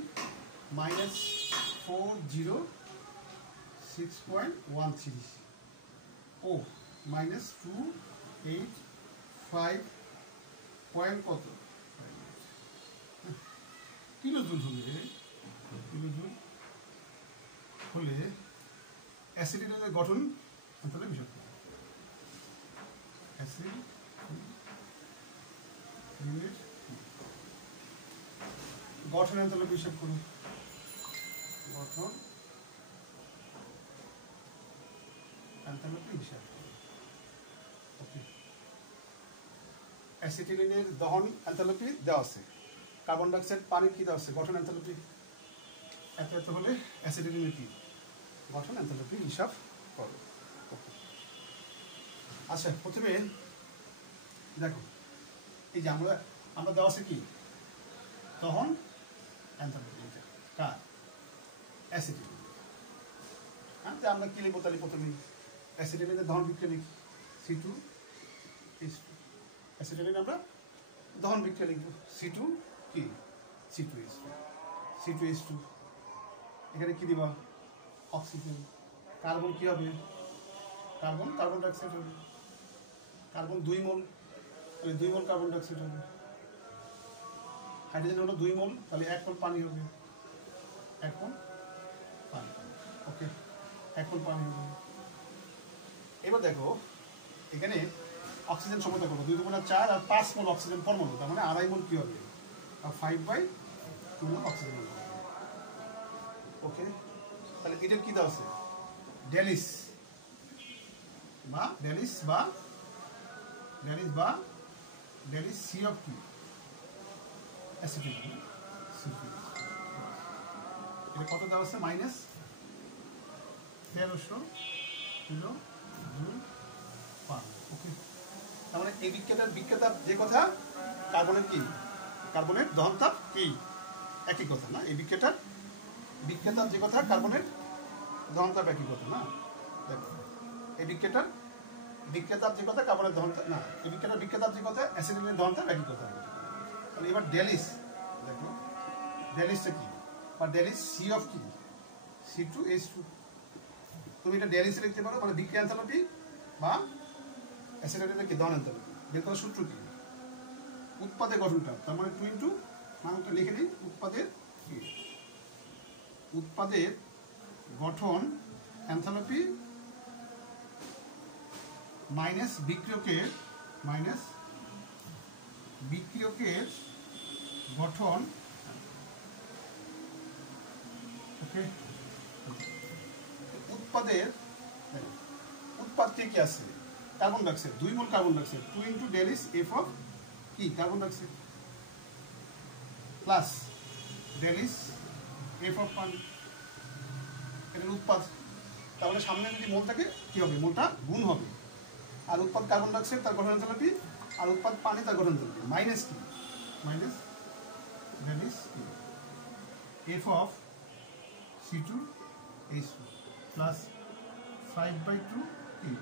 -406.13 ও -285 পয়েন্ট কত কিলোজুল হবে? কিলোজুল হলে অ্যাসিটিলিনের গঠন এনথালপি হিসাব করো। অ্যাসিটিলিনের গঠন এনথালপি হিসাব করো। গঠন এনথালপি হিসাব করো। ওকে, অ্যাসিটিলিনের দহন এনথালপি দেওয়া আছে, কার্বন ডাইঅক্সাইড পানির কি দেওয়া আছে, গঠন এনথালপি। এত এত হলে অ্যাসিটিলিনের কি গঠন এনথালপি হিসাব করো। আচ্ছা, প্রথমে দেখো এই যে আমরা দেওয়া আছে কি দহন এনথালপি কার অ্যাসিটিলিন। হ্যাঁ, যে আমরা কি লিখবো তাহলে প্রথমে অ্যাসিটিলিনের দহন বিক্রিয়া লিখি C2H2। অ্যাসিটিলিন আমরা দহন বিক্রিয়া লিখবো C2 কি C2H2। এখানে কি দিবা অক্সিজেন, কার্বন কি হবে কার্বন ডাইঅক্সাইড হবে, কার্বন 2 মোল, তাহলে 2 মোল কার্বন ডাইঅক্সাইড হবে। হাইড্রোজেন হলো 2 মোল, তাহলে 1 মোল পানি হবে, 1 মোল পানি। ওকে, 1 মোল পানি হবে। এবার দেখো এখানে অক্সিজেন সমতা করবো, 2 2 4 আর 5 মোল অক্সিজেন পরমাণু, তার মানে 2.5 মোল কি হবে, আর 5/2 মোল অক্সিজেন হবে। ওকে, তাহলে এটার কি দেওয়া আছে ডেলিস সি অফ কি অ্যাসিটিলিন। এটা কত দেওয়া আছে -1300 কিলো জুল পার। ওকে, তার মানে এই বিক্রিয়াটা যে কথা কার্বনের দহন তাপ কি একই কথা না, এই বিক্রিয়াটার যে কথা কার্বনের দহন তাপ একই কথা না। দেখো এই বিক্রিয়াতাপ যে কথা কার্বনের দহন তাপ না, এই বিক্রিয়াতাপ যে কথা অ্যাসিটিলিনের দহন তাপ একই কথা। তাহলে এবার ডেলিস, দেখো ডেলিসটা কি, বা ডেলিস সি অফ কি C2H2। তুমি এটা ডেলিসে লিখতে পারো, মানে বিক্রিয়া এনথালপি বা অ্যাসিটিলিনের কি দহন এনথালপি। বের করার সূত্র কি, উৎপাদের গঠনটা, তার মানে 2 ইন্টু মানটা লিখে দিই, উৎপাদের গঠন এনথালপি মাইনাস বিক্রিয়কের গঠন। ওকে, উৎপাদ কি আছে carbon dioxide, 2 mole carbon dioxide, 2 into ডেলিস এফ অফ কি কার্বন ডাইঅক্সাইড প্লাস ডেলিস এফ অফ পানি, এটার উৎপাদ। তাহলে সামনে যদি মোল থাকে কি হবে, মোলটা গুণ হবে, আর উৎপাদ কার্বন ডাইঅক্সাইড তার গঠন এনথালপি, আর উৎপাদ পানি তার গঠন এনথালপি, মাইনাস কি dailies F of C2H2 plus 5/2 কি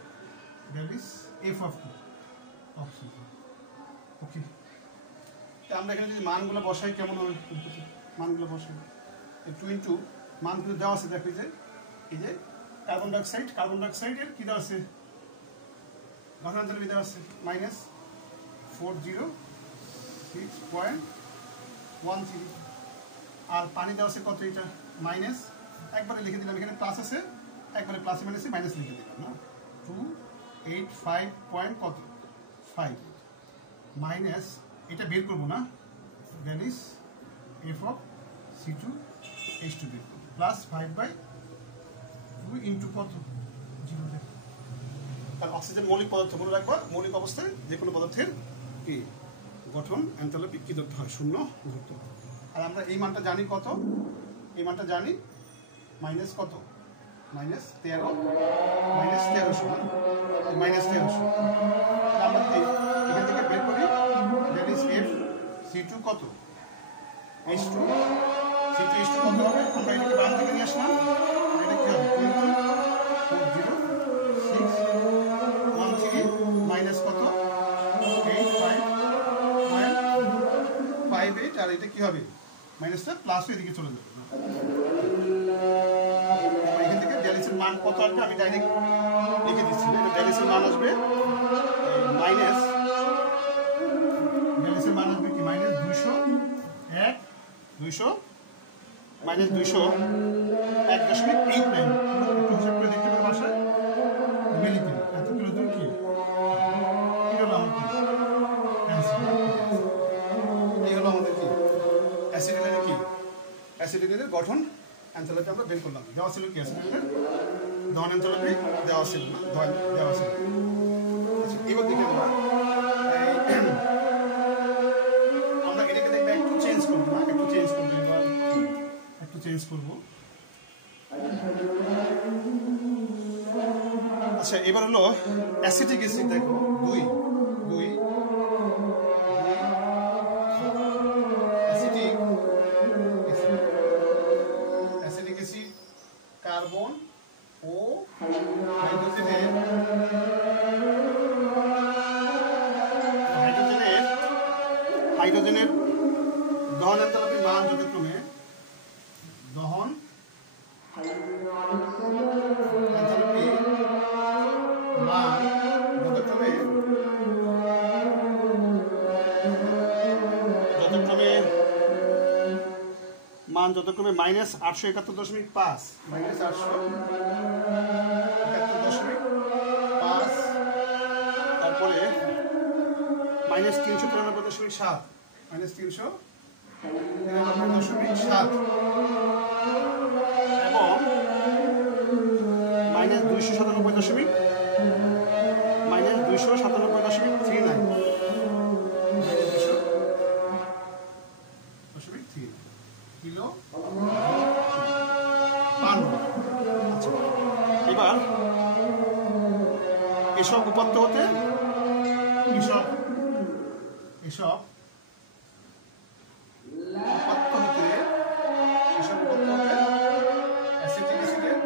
ডেলিস এফ অফ কি অক্সিজেন। ওকে, আমরা এখানে যদি মানগুলো বসাই কেমন হবে, মানগুলো বসাই 2 ইন্টু মানগুলো দেওয়া আছে, দেখো যে এই যে কার্বন ডাইঅক্সাইডের কি দেওয়া আছে গঠন এনথালপি দেওয়া আছে -406.13, আর পানি দেওয়া আছে কত, এটা মাইনাস, একবারে লিখে দিলাম, এখানে প্লাস আছে, একবারে প্লাসে মাইনাসে মাইনাস লিখে দিলাম না, 285.5 মাইনাস, এটা বের করবো না, ডেলিস এফ অফ C2H2 বের করবো, প্লাস 5/2 ইন্টু কত 0। কারণ অক্সিজেন মৌলিক পদার্থ, মনে রাখবা মৌলিক অবস্থায় যে কোনো পদার্থের কি গঠন এনথালপি কি ধরতে হয়, 0 ধরতে হয়। আর আমরা এই মানটা জানি কত, এই মানটা জানি মাইনাস কত, -1300 আমরা যদি এখান থেকে বের করি ডেলিস এফ C2 কত H2 C2H2 কত হবে, আমরা এটাকে বাম থেকে নিয়ে আসলাম, এটা কি হবে 24061 মাইনাস কত 85.58, আর এটা কি হবে মাইনাসটা প্লাস এদিকে চলে যাবে। এখান থেকে ডেলিসের মান কত আসবে আমি ডাইরেক্ট লিখে দিচ্ছি, ডেলিসের মান আসবে -201 মাইনাস 201.89 একটু হিসাব করে দেখতে পারো বাসায় মিলিতে এত কিলোজুল কি এই হলো আমাদের কি এই হলো আমাদের কি অ্যাসিডিনের কি অ্যাসিডিনের গঠন এনথালপি আমরা বের করলাম দেওয়া ছিল কি অ্যাসিডিনের দহন এনথালপি দেওয়া ছিল না দেওয়া ছিল এবার দেখে আমরা এটাকে দেখবে একটু চেঞ্জ করবো না একটু চেঞ্জ করবো এবার একটু চেঞ্জ করবো আচ্ছা এবার হলো অ্যাসিটিক অ্যাসিড দেখো দুই অ্যাসিটিক অ্যাসিড কার্বন ও হাইড্রোজেনের দহন এনথালপির মান যথাক্রমে দহন এনথালপি মান যথাক্রমে মাইনাস 871.5 মাইনাস 871.5 তারপরে মাইনাস 393.7 মাইনাস 393.7 এবং মাইনাস 297.39 কিলো এবার এসব উপাত্ত হতে এসব উপাত্ত হতে অ্যাসিটিক অ্যাসিডের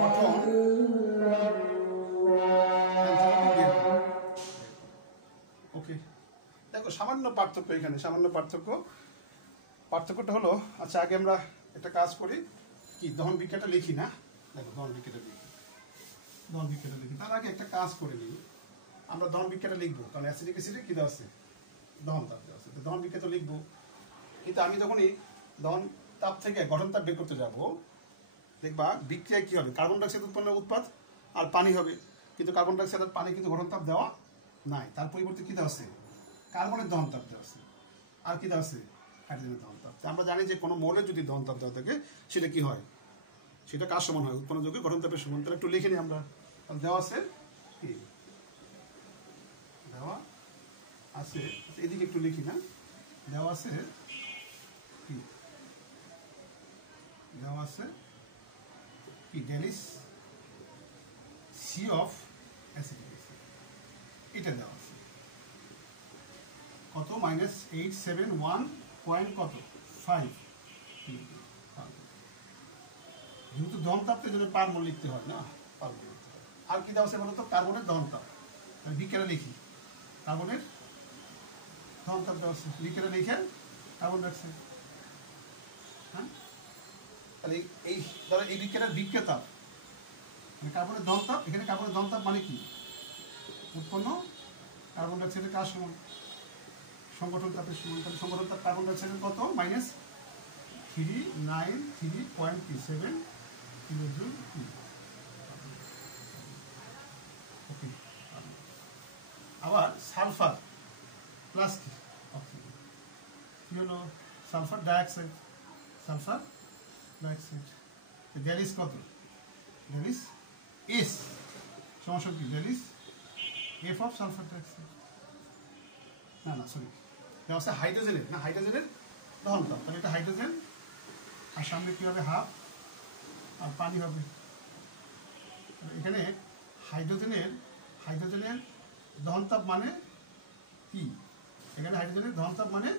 গঠন ওকে দেখো সামান্য পার্থক্য এখানে পার্থক্যটা হলো আচ্ছা আগে আমরা একটা কাজ করি কি দহন বিক্রিয়াটা লিখি না দেখো দহন বিক্রিয়াটা লিখি তার আগে একটা কাজ করে নিই আমরা দহন বিক্রিয়াটা লিখবো কারণ অ্যাসিডিক অ্যাসিডে কি দেওয়া আছে দহন তাপ দেওয়া আছে দহন বিক্রিয়া তো লিখবো কিন্তু আমি যখনই দহন তাপ থেকে গঠন তাপ বের করতে যাব দেখবা বিক্রিয়ায় কি হবে কার্বন ডাইঅক্সাইড উৎপাদ আর পানি হবে কিন্তু কার্বন ডাইঅক্সাইড আর পানি কিন্তু গঠন তাপ দেওয়া নাই তার পরিবর্তে কি দেওয়া আছে কার্বনের দহন তাপ দেওয়া আছে আর কি দেওয়া আছে হাইড্রোজেনের দহন তাপ আমরা জানি যে কোনো মৌলের যদি দহন তাপ দেওয়া থাকে সেটা কি হয় সেটা কার সমান হয় উৎপন্ন যোগ্য গঠন তাপের সমান তাহলে একটু লিখে নিই আমরা দেওয়া আছে কি দেওয়া আছে এদিকে একটু লিখি না দেওয়া আছে কি দেওয়া আছে কি ডেলিস সি অফ অ্যাসিডিক অ্যাসিড এটা দেওয়া আছে কত মাইনাস 871 কত 5 যেহেতু দহন তাপতে জন্য পার মোল লিখতে হয় না পার মোল লিখতে হয় আর কি দেওয়া আছে বলতো কার্বনের দহন তাপ বিক্রিয়া লিখি কার্বনের দহন তাপ দেওয়া আছে বিক্রিয়া লিখে কার্বন ডাইঅক্সাইড হ্যাঁ তাহলে এই ধরো এই বিক্রিয়ার বিক্রিয়া তাপ মানে কার্বনের দহন তাপ এখানে কার্বনের দহন তাপ মানে কি উৎপন্ন কার্বন ডাইঅক্সাইডের কার সমান সংগঠন তাপের সমান তাহলে সংগঠন তাপ কার্বন ডাইঅক্সাইডের কত মাইনাস 393.37 কিলোজুল ওকে আবার সালফার প্লাস কি হলো সালফার ডাইঅক্সাইড there is কত there is S সমস্যা কি there is F of sulphur dioxide না সরি দেওয়া আছে হাইড্রোজেনের দহন তাপ তাহলে এটা হাইড্রোজেন আর সামনে কি হবে হাফ আর পানি হবে এখানে হাইড্রোজেনের দহন তাপ মানে কি এখানে হাইড্রোজেনের দহন তাপ মানে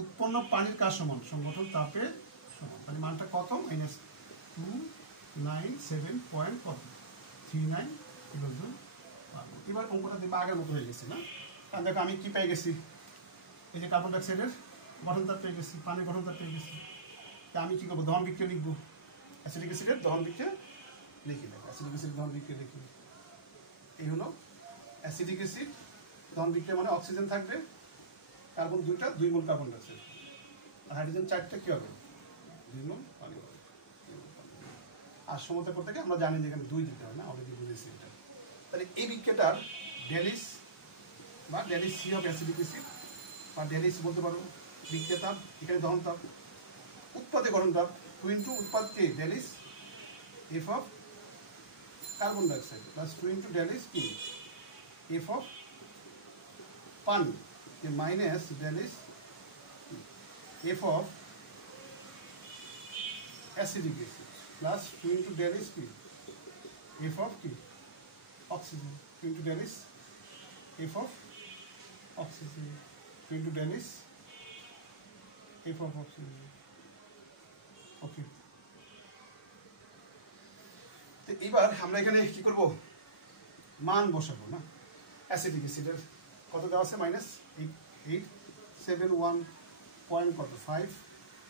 উৎপন্ন পানির কার সমান সংগঠন তাপের সমান তাহলে মানটা কত মাইনাস 297.39 কিলোজুল এবার অঙ্কটা দেখবে আগের মতো হয়ে গেছে না কারণ দেখো আমি কি পেয়ে গেছি এই যে কার্বন ডাইঅক্সাইডের গঠন তাপ পেয়ে গেছি পানির গঠন তাপ পেয়ে গেছি তা আমি কি করবো দহন বিক্রিয়া লিখবো অ্যাসিডিক অ্যাসিডের দহন বিক্রিয়া লিখি না অ্যাসিডিক অ্যাসিড দহন বিক্রিয়া লিখি এই হলো অ্যাসিডিক অ্যাসিড দহন বিক্রিয়া মানে অক্সিজেন থাকবে কার্বন 2টা 2 মোল কার্বন ডাইঅক্সাইড, আর হাইড্রোজেন 4টা কি হবে 2 মোল পানি হবে। আর সমতা করতে আমরা জানি যে এখানে 2 দিতে হয় না, অলরেডি বুঝেছি এটা। তাহলে এই বিক্রিয়াটার ডেলিস বা ডেলিস সি অফ অ্যাসিডিক অ্যাসিড বা ডেলিস বলতে পারো বিক্রিয়াতাপ, এখানে দহন তাপ, উৎপাদে গঠন তাপ 2 ইন্টু উৎপাদকে dailies F of carbon dioxide plus 2 into dailies কি এফ অফ পানি মাইনাস ডেলিস F of acetic acid plus 2 into dailies কি এফ অফ কি oxygen 2 into Dennis F of oxygen 2 into Dennis F of oxygen. ওকে, তো এবার আমরা এখানে কি করব মান বসাবো না। অ্যাসিডিক অ্যাসিডের কত দেওয়া আছে -871 পয়েন্ট কত 5,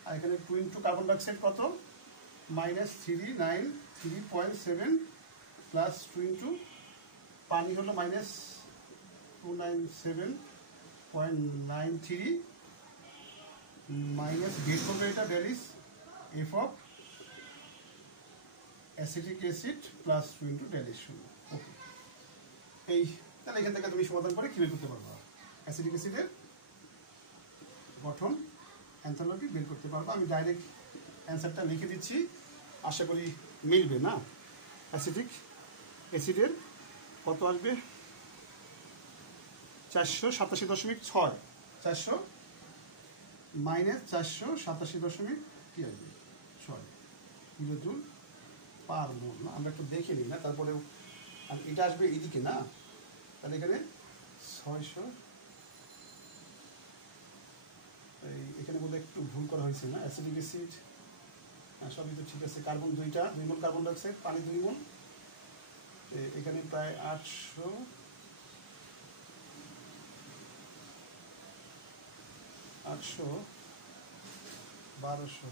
আর এখানে 2 ইন্টু কার্বন ডাইঅক্সাইড কত -393.7 প্লাস 2 ইন্টু পানি হলো -297.93 মাইনাস গেট করবে এটা dailies F of acetic acid plus 2 into dailies 0। ওকে, এই তাহলে এখান থেকে তুমি সমাধান করে কীভাবে করতে পারবা অ্যাসিডিক অ্যাসিডের গঠন এনথালপি বের করতে পারবো। আমি ডাইরেক্ট অ্যান্সারটা লিখে দিচ্ছি, আশা করি মিলবে না। অ্যাসিডিক অ্যাসিডের কত আসবে 487.6 400 মাইনাস 487.6 কিলোজুল পার মোল না। আমরা একটু দেখে নিই না, তারপরে এটা আসবে এইদিকে না, তাহলে এখানে 600 এখানে বোধহয় একটু ভুল করা হয়েছে না। অ্যাসিডিক অ্যাসিড সবই তো ঠিক আছে। কার্বন 2টা 2 মোল কার্বন ডাইঅক্সাইড, পানি 2 মোল, এখানে প্রায় 800 1200,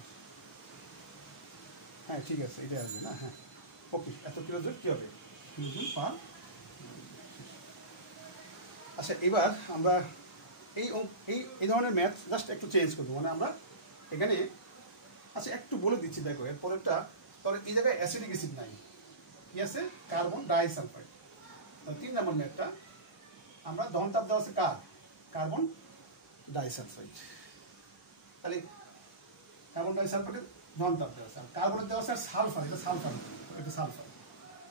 হ্যাঁ ঠিক আছে এটা আসবে না। হ্যাঁ ওকে, এত কিলোজুল কী হবে কিলোজুল পার। আচ্ছা, এবার আমরা এই এই ধরনের ম্যাথ জাস্ট একটু চেঞ্জ করবো, মানে আমরা এখানে আচ্ছা একটু বলে দিচ্ছি। দেখো এরপরেরটা, তাহলে এই জায়গায় অ্যাসিডিক অ্যাসিড নাই, কি আছে কার্বন ডাইসালফাইড। 3 নম্বর ম্যাথটা আমরা দহন তাপ দেওয়া আছে কার কার্বন ডাইসালফাইড, তাহলে কার্বন ডাইসালফাইডের দহন তাপ দেওয়া আছে, আর কার্বনের দেওয়া আছে আর সালফার, এটা সালফার, এটা সালফার,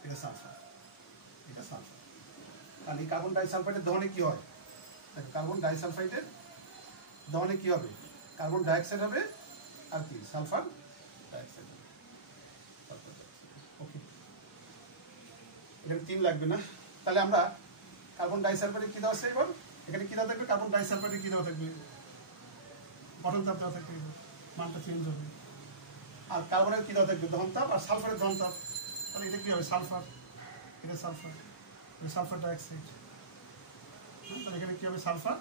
এটা সালফার, এটা সালফার। তাহলে এই কার্বন ডাইসালফাইডের দহনে কি হয়, কার্বন ডাইসালফাইডের দহনে কি হবে কার্বন ডাইঅক্সাইড হবে আর কি সালফার ডাইঅক্সাইড হবে। ওকে, এখানে 3 লাগবে না। তাহলে আমরা কার্বন ডাইসালফাইডে কি দেওয়া আছে এবার, এখানে কি দেওয়া থাকবে কার্বন ডাইসালফাইডে কি দেওয়া থাকবে গঠন তাপ দেওয়া থাকবে, মানটা চেঞ্জ হবে। আর কার্বনের কি দেওয়া থাকবে দহন তাপ, আর সালফারের দহন তাপ। তাহলে এটা কি হবে সালফার, এটা সালফার, এটা সালফার ডাইঅক্সাইড। তাহলে এখানে কি হবে সালফার,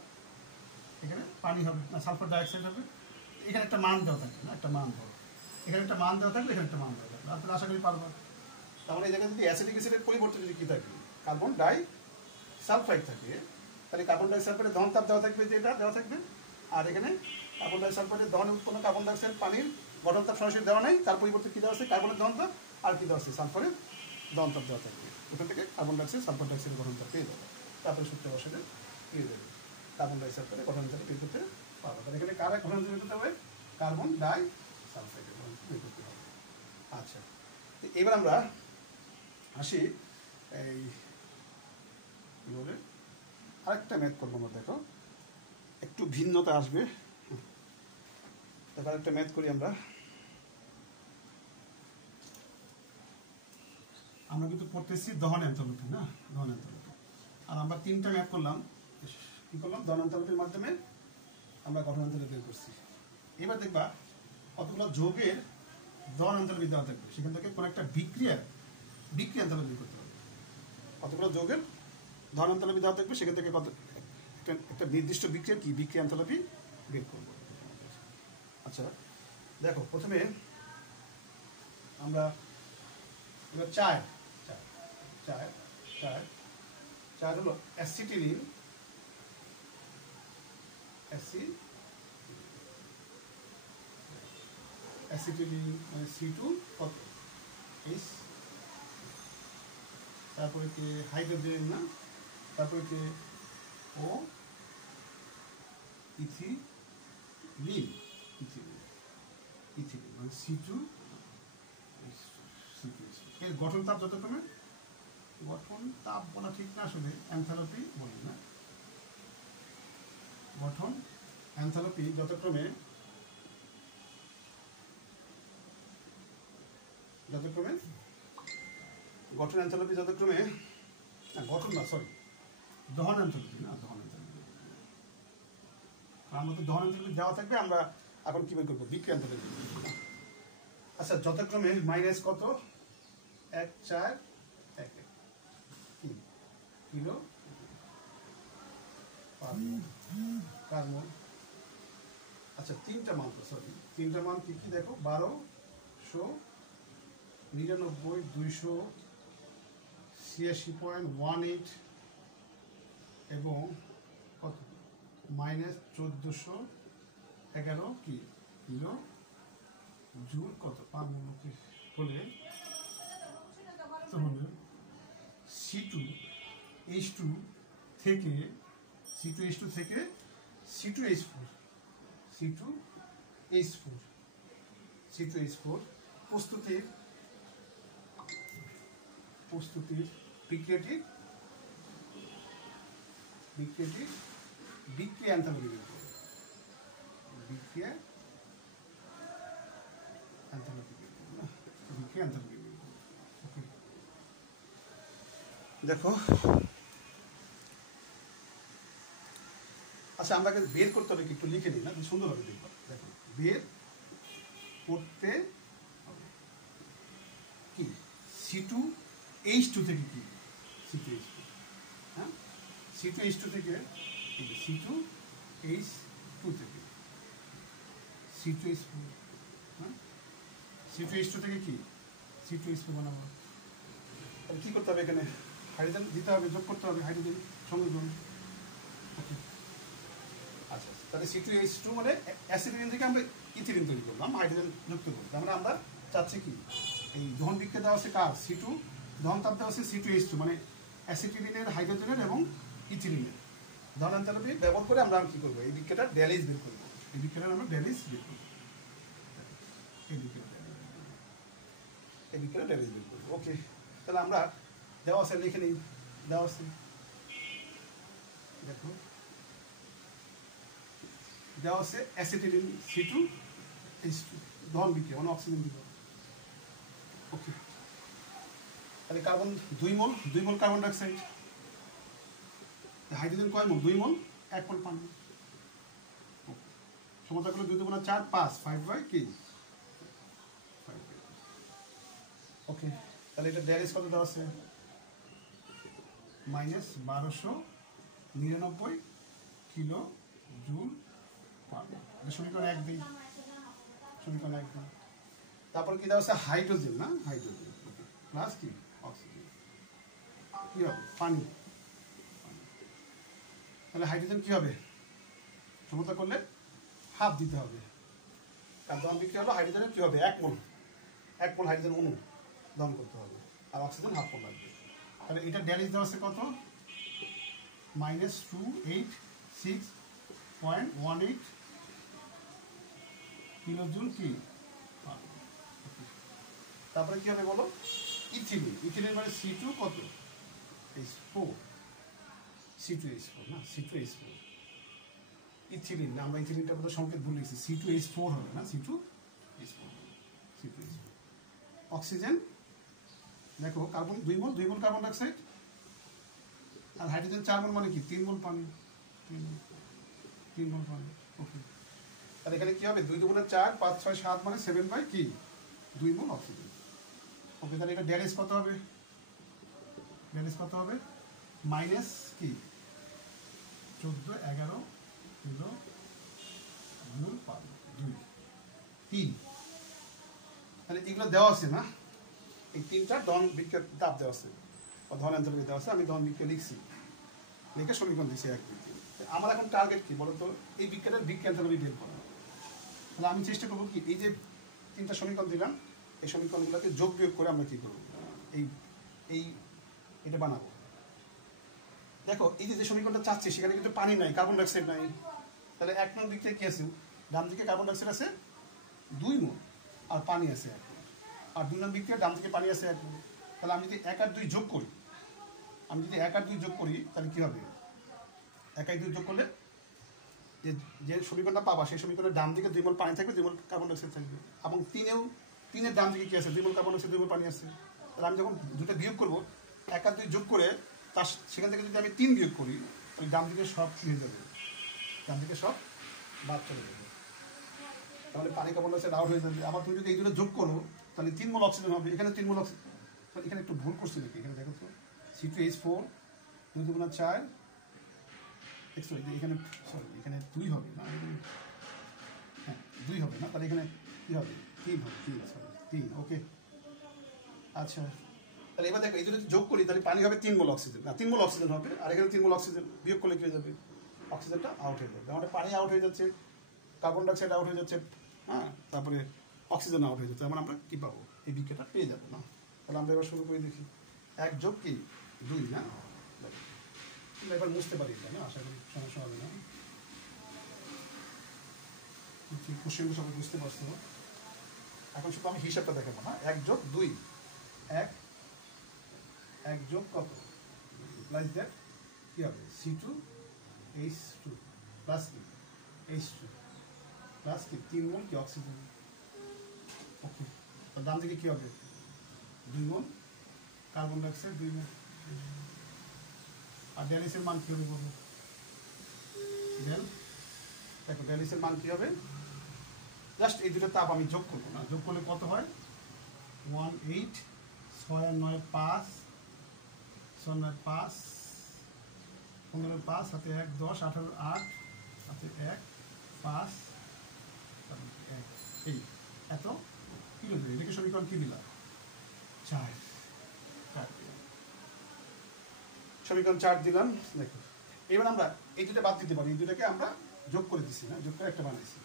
এখানে পানি হবে না সালফার ডাইঅক্সাইড হবে। এখানে একটা মান দেওয়া থাকবে না, একটা মান দেওয়া, এখানে একটা মান দেওয়া থাকবে, এখানে একটা মান দেওয়া থাকবে। আপনারা আশা করি পারবেন। তাহলে এই জায়গায় যদি অ্যাসিডিক অ্যাসিডের পরিবর্তে যদি কী থাকে কার্বন ডাই সালফাইড থাকে, তাহলে কার্বন ডাই সালফাইডের দহন তাপ দেওয়া থাকবে, যেটা দেওয়া থাকবে। আর এখানে কার্বন ডাই সালফাইডের দহনে উৎপন্ন কার্বন ডাইঅক্সাইড পানির গঠন তাপ সরাসরি দেওয়া নেই, তার পরিবর্তে কী দেওয়া আছে কার্বনের দহন তাপ, আর কী দেওয়া আছে সালফারের দহন তাপ দেওয়া থাকবে। ওখান থেকে কার্বন ডাইঅক্সাইড সালফার ডাইঅক্সাইডের গঠন তাপ পেয়ে যাবে, তারপরে সূত্র বসালে পেয়ে যাবে কার্বন ডাই সালফাইডের গঠন তাপ বের করতে পারবো। তাহলে এখানে কার গঠন বের করতে হবে কার্বন ডাই সালফাইডের গঠন বের করতে হবে। আচ্ছা, এবার আমরা আসি এই কী বলে আরেকটা ম্যাথ করবো আমরা। দেখো একটু ভিন্নতা আসবে, দেখো আরেকটা ম্যাথ করি আমরা। আমরা কিন্তু পড়তেছি দহন এনথালপি না, দহন এনথালপি। আর আমরা 3টা ম্যাথ করলাম, কী করলাম দহন এনথালপির মাধ্যমে আমরা গঠন এনথালপি বের করছি। এবার দেখবা কতগুলো যৌগের দহন এনথালপি দেওয়া থাকবে, সেখান থেকে কোনো একটা বিক্রিয়া এনথালপি বের করতে হবে। কতগুলো যৌগের দহন এনথালপি দেওয়া থাকবে, সেখান থেকে কত একটা নির্দিষ্ট বিক্রিয়া এনথালপি বের করবো। আচ্ছা দেখো, প্রথমে আমরা এবার চায় হলো অ্যাসিটিলিন অ্যাসিটিলিন মানে C2 কত H, তারপরে কি হাইড্রোজেন না, তারপরে কি ও ইথিলিন, ইথিলিন মানে C2 এর গঠন তাপ যথাক্রমে, গঠন তাপ বলা ঠিক না, আসলে এনথালপি বলি না, গঠন এনথালপি যথাক্রমে গঠন এনথালপি যথাক্রমে গঠন না সরি দহন এনথালপি না, দহন এনথালপি আমাদের দহন এনথালপি দেওয়া থাকবে, আমরা এখন কি বের করবো বিক্রিয়া এনথালপি। আচ্ছা যথাক্রমে মাইনাস কত 1 4 1 কিলো পার মোল। আচ্ছা তিনটা মান তো সরি তিনটা মান কি কি দেখো 1299 286.18 এবং কত মাইনাস 1411 কি কিলো জুল কত পার মোল হলে তাহলে C2H2 থেকে C2H4 প্রস্তুতির বিক্রিয়াটির বিক্রিয়া এনথালপি বের করব, বিক্রিয়া এনথালপি বের করব না, বিক্রিয়া এনথালপি বের করব। ওকে দেখো আচ্ছা আমরা বের করতে হবে একটু লিখে নিই না, সুন্দর হবে দেখো, দেখো বের করতে হবে কি C2H2 থেকে কি C2H2 হ্যাঁ C2H2 থেকে C2H2 থেকে C2H4 হ্যাঁ C2H2 থেকে কি C2H4 বানাবো। তাহলে কী করতে হবে এখানে হাইড্রোজেন দিতে হবে, যোগ করতে হবে হাইড্রোজেন সংযোজন। ওকে আচ্ছা তাহলে C2H2 মানে অ্যাসিটিলিন থেকে আমরা ইথিলিন তৈরি করলাম, হাইড্রোজেন যুক্ত করলাম, তার মানে আমরা চাচ্ছি কি এই দহন বিক্রিয়া দেওয়া আছে কার C2, দহন তাপ দেওয়া আছে C2H2 মানে অ্যাসিটিলিনের হাইড্রোজেনের এবং ইথিলিনের দহন এনথালপি ব্যবহার করে আমরা কি করবো এই বিক্রিয়াটা ড্যালিজ বের করবো, এই বিক্রিয়াটা আমরা ড্যালিজ বের করবো, এই বিক্রিয়াটা ড্যালিজ বের করবো। ওকে তাহলে আমরা দেওয়া আছে লিখে নিই, দেওয়া আছে দেখো দেওয়া আছে অ্যাসিটিলিন C2H2 দহন বিক্রিয়া মানে অক্সিজেন দিব। ওকে তাহলে carbon 2 mole carbon dioxide, hydrogen কয় মোল 2 মোল 1 মোল পানি, সমতা করলে 2 × 4 5 5/k। ওকে তাহলে এটা ড্যারেজ কত দেওয়া আছে মাইনাস 1299 কিলো জুল পার মোল, সমীকরণ 1 দিই, সমীকরণ 1 দিই। তারপর কি দেওয়া আছে হাইড্রোজেন না, হাইড্রোজেন প্লাস কি অক্সিজেন কি হবে পানি, তাহলে হাইড্রোজেন কি হবে সমতা করলে হাফ দিতে হবে, কারণ দহন বিক্রিয়া হলো হাইড্রোজেনের কি হবে 1 মোল হাইড্রোজেন অণু দহন করতে হবে, আর অক্সিজেন হাফ মোল লাগবে। তাহলে এটা ড্যালিজ দেওয়া আছে কত মাইনাস 286.18 কিলো জুল কি। তারপরে কি হবে বলো ইথিলিন মানে C2 কত H4 C2H4 না C2H4 ইথিলিন না, আমরা ইথিলিনটা বোধহয় সংকেত ভুলে গেছি, C2H4 হবে না C2H4 অক্সিজেন দেখো কার্বন 2 মোল কার্বন ডাইঅক্সাইড আর হাইড্রোজেন 4 মোল মানে কি 3 মোল পানি, 3 মোল পানি। ওকে তাহলে এখানে কি হবে 2 × 4 5 6 7 মানে 7 কি 2 মোল অক্সিজেন। ওকে তাহলে এটা ড্যারেজ কত হবে মাইনাস কি 1411 কিলো জুল পার 2 3। তাহলে এগুলো দেওয়া আছে না, এই তিনটা দহন বিক্রিয়া তাপ দেওয়া আছে বা দহন এনথালপি দেওয়া আছে, আমি দহন বিক্রিয়া লিখছি, লিখে সমীকরণ দিচ্ছি 1 2 3। আমার এখন টার্গেট কি বলতো, এই বিক্রিয়াটার বিক্রিয়া এনথালপি বের করা। তাহলে আমি চেষ্টা করবো কি, এই যে 3টা সমীকরণ দিলাম, এই সমীকরণগুলোকে যোগ বিয়োগ করে আমরা কি করবো, এটা বানাবো। দেখো এই যে সমীকরণটা চাচ্ছি সেখানে কিন্তু পানি নাই, কার্বন ডাইঅক্সাইড নাই। তাহলে 1 নং দিক থেকে কি আছে, ডান দিকে কার্বন ডাইঅক্সাইড আছে 2 মোল আর পানি আছে 1 মোল, আর 2 নং দিক থেকে ডান দিকে পানি আছে 1 মোল। তাহলে আমি যদি 1 আর 2 যোগ করি, তাহলে কি হবে, 1 আর 2 যোগ করলে যে সমীকরণটা পাবা সেই সমীকরণের ডান দিকে 2 মোল পানি থাকবে, 2 মোল কার্বন ডাইঅক্সাইড থাকবে, এবং 3-এর ডান দিকে কি আছে, 2 মোল কার্বন ডাইঅক্সাইড 2 মোল পানি আছে। তাহলে আমি যখন দুটো বিয়োগ করবো, 1 আর 2 যোগ করে তার সেখান থেকে যদি আমি 3 বিয়োগ করি, তাহলে ডান দিকে সব কি হয়ে যাবে, ডান দিকে সব বাদ চলে যাবে, তাহলে পানি কার্বন ডাইঅক্সাইড আউট হয়ে যাবে। আবার তুমি যদি এই দুটো যোগ করো তাহলে 3 মোল অক্সিজেন হবে, এখানে 3 মোল অক্সিজেন। এখানে একটু ভুল করছি নাকি, এখানে দেখো তো C2H4 2 2 4, এখানে সরি এখানে 2 হবে না, হ্যাঁ 2 হবে না, তাহলে এখানে কি হবে, 3 হবে, 3 ওকে। আচ্ছা তাহলে এবার দেখো এই দুটো যোগ করি, তাহলে পানি হবে 3 মোল অক্সিজেন, না 3 মোল অক্সিজেন হবে, আর এখানে 3 মোল অক্সিজেন, বিয়োগ করলে কি হয়ে যাবে, অক্সিজেনটা আউট হয়ে যাবে। আমাদের পানি আউট হয়ে যাচ্ছে, কার্বন ডাইঅক্সাইড আউট হয়ে যাচ্ছে, হ্যাঁ, তারপরে অক্সিজেন আউট হয়ে যাচ্ছে, মানে আমরা কি পাবো, এই বিক্রিয়াটা পেয়ে যাবো না। তাহলে আমরা এবার শুরু করে দেখি, 1 যোগ কি 2 না, এবার বুঝতে পারি না, আশা করি সমস্যা হবে না। কোশ্চেনগুলো সবাই বুঝতে পারছো, এখন শুধু আমি হিসাবটা দেখাবো। হ্যাঁ 1 যোগ 2, 1 যোগ কত প্লাস দ্যাট কি হবে, C2H2 প্লাস কি H2 প্লাস কি 3 মোল কি অক্সিজেন, ওকে। তো ডান দিকে কি হবে, 2 মোল কার্বন ডাইঅক্সাইড 2 মোল, আর ডেলিসের মান কি হবে বলবো, দেখো ডেলিসের মান কি হবে, জাস্ট এই দুটো তাপ আমি যোগ করবো না, যোগ করলে কত হয় 18, 6 আর 9 5, 6 9 5, 15 5 সাথে 1 10, 18 8 সাথে 1 5 1, এই এত কিলো দিলে, এটাকে সমীকরণ কি দিলাম 4, সমীকরণ 4 দিলাম। দেখো এবার আমরা এই দুটো বাদ দিতে পারি, এই দুটাকে আমরা যোগ করে দিচ্ছি না, যোগ করে একটা বানাইছি।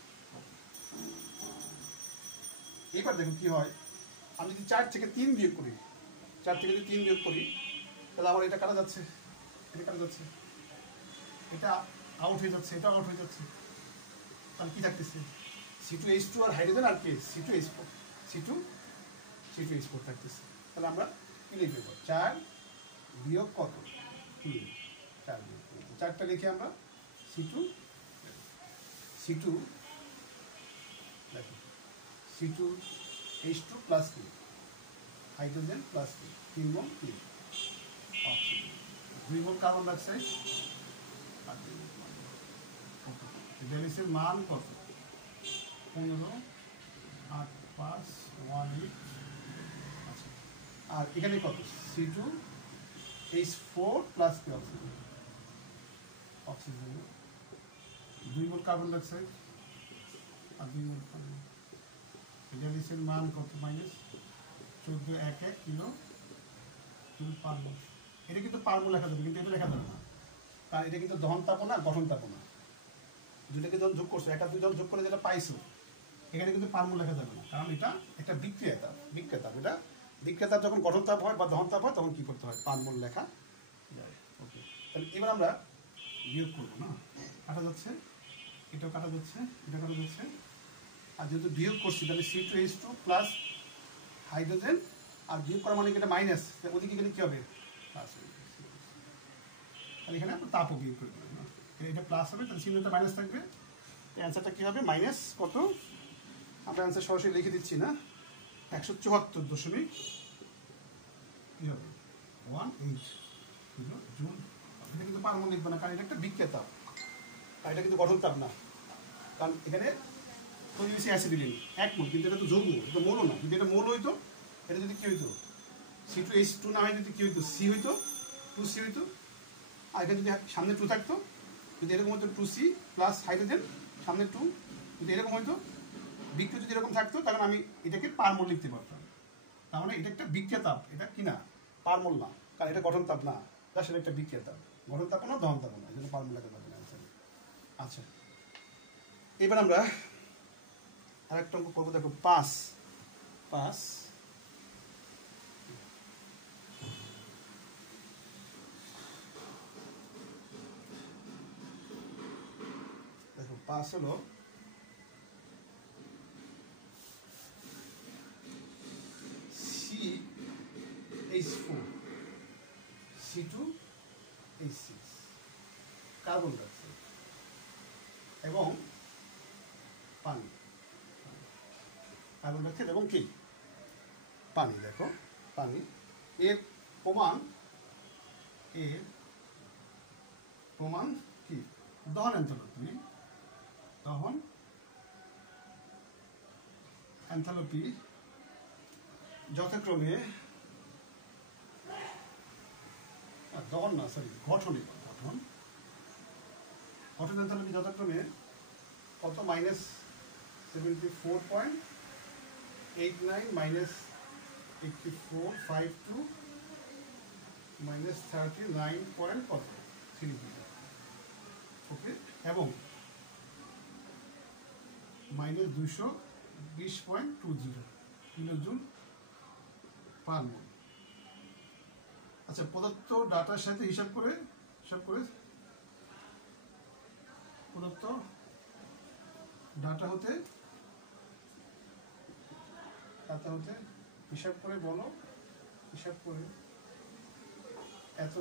এবার দেখো কি হয়, আমি যদি 4 থেকে 3 বিয়োগ করি, 4 থেকে যদি 3 বিয়োগ করি, তাহলে আমার এটা কাটা যাচ্ছে, এটা কাটা যাচ্ছে, এটা আউট হয়ে যাচ্ছে, এটা আউট হয়ে যাচ্ছে, তাহলে কি থাকতেছে C2H2 আর হাইড্রোজেন আর কি C2H4 থাকতেছে। তাহলে আমরা কি লিখে দেবো, 4 বিয়োগ কত 3, 4 বিয়োগ 4টা লিখে আমরা C2 দেখো C2H2 প্লাস কি হাইড্রোজেন প্লাস কি 3 মোল কি অক্সিজেন, 2 মোল কার্বন ডাইঅক্সাইড আর 2 মোল ডেলিসের মান কত 15, 8 5 1 8। আচ্ছা আর এখানে কত C2H4 প্লাস কি অক্সিজেন 2 মোল কার্বন ডাইঅক্সাইড আর 2 মোল পানি, ডেলিসের মান কত -14 কিলো পার মোল। এটা কিন্তু পার মোল লেখা যাবে, কিন্তু এটা লেখা যাবে না, কারণ এটা কিন্তু দহন তাপ না গঠন তাপ না, দুটাকে যখন যোগ করছো, 1 আর 2 যখন যোগ করে যেটা পাইছো, এখানে কিন্তু পার মোল লেখা যাবে না, কারণ এটা একটা বিক্রিয়া তাপ। এটা বিক্রিয়া তাপ যখন গঠন তাপ হয় বা দহন তাপ হয়, তখন কি করতে হয়, পার মোল লেখা যায়। ওকে তাহলে এবার আমরা বিয়োগ করবো না, কাটা যাচ্ছে, এটাও কাটা যাচ্ছে, এটা কাটা যাচ্ছে, আর যেহেতু বিয়োগ করছি তাহলে C2H2 প্লাস হাইড্রোজেন, আর বিয়োগ করা মানে এটা মাইনাস, ওদিকে এখানে কি হবে প্লাস, তাহলে এখানে আমরা তাপও বিয়োগ করে দেবো না, এটা প্লাস হবে, তাহলে চিহ্নটা মাইনাস থাকবে, অ্যান্সারটা কি হবে মাইনাস কত, আমরা অ্যান্সার সরাসরি লিখে দিচ্ছি না, 174 কি হবে 18 জুল। এটা কিন্তু পারমাণবিক লিখবে না, কারণ এটা একটা বিক্রিয়া তাপ, আর এটা কিন্তু গঠন তাপ না, কারণ এখানে পরিবেশে অ্যাসিডিলিন 1 মোল, কিন্তু এটা তো যৌগ, এটা মোলও না, যদি এটা মোল হইতো, এটা যদি কি হইতো C2H2 না হয় যদি কি হইতো C হইতো, 2C হইতো, আর এখানে যদি সামনে 2 থাকতো, যদি এরকম হইতো 2C প্লাস হাইড্রোজেন সামনে 2, যদি এরকম হইতো বিক্রিয়া যদি এরকম থাকতো, তখন আমি এটাকে পার মোল লিখতে পারতাম। তার মানে এটা একটা বিক্রিয়া তাপ, এটা কি না পার মোল না, কারণ এটা গঠন তাপ না, সেটা একটা বিক্রিয়া তাপ, গঠন তাপ না দহন তাপ না, এই জন্য পার মোল লেখা যাবে না। আচ্ছা, এবার আমরা আরেকটা অঙ্ক করবো। দেখো 5 দেখো 5 হলো CH4 C2H6 কার্বন ডাইঅক্সাইড এবং পানি, কার্বন ডাইঅক্সাইড এবং কি পানি। দেখো পানি, এর প্রমাণ কি দহন এনথালপি যথাক্রমে গঠন এনথালপি যথাক্রমে কত -74.89 -8452 -39.3 ওকে, এবং -220.20 কিলোজুল পার মোল। আচ্ছা, প্রদত্ত ডাটার সাথে হিসাব করে প্রদত্ত ডাটা হতে হিসাব করে বলো, এত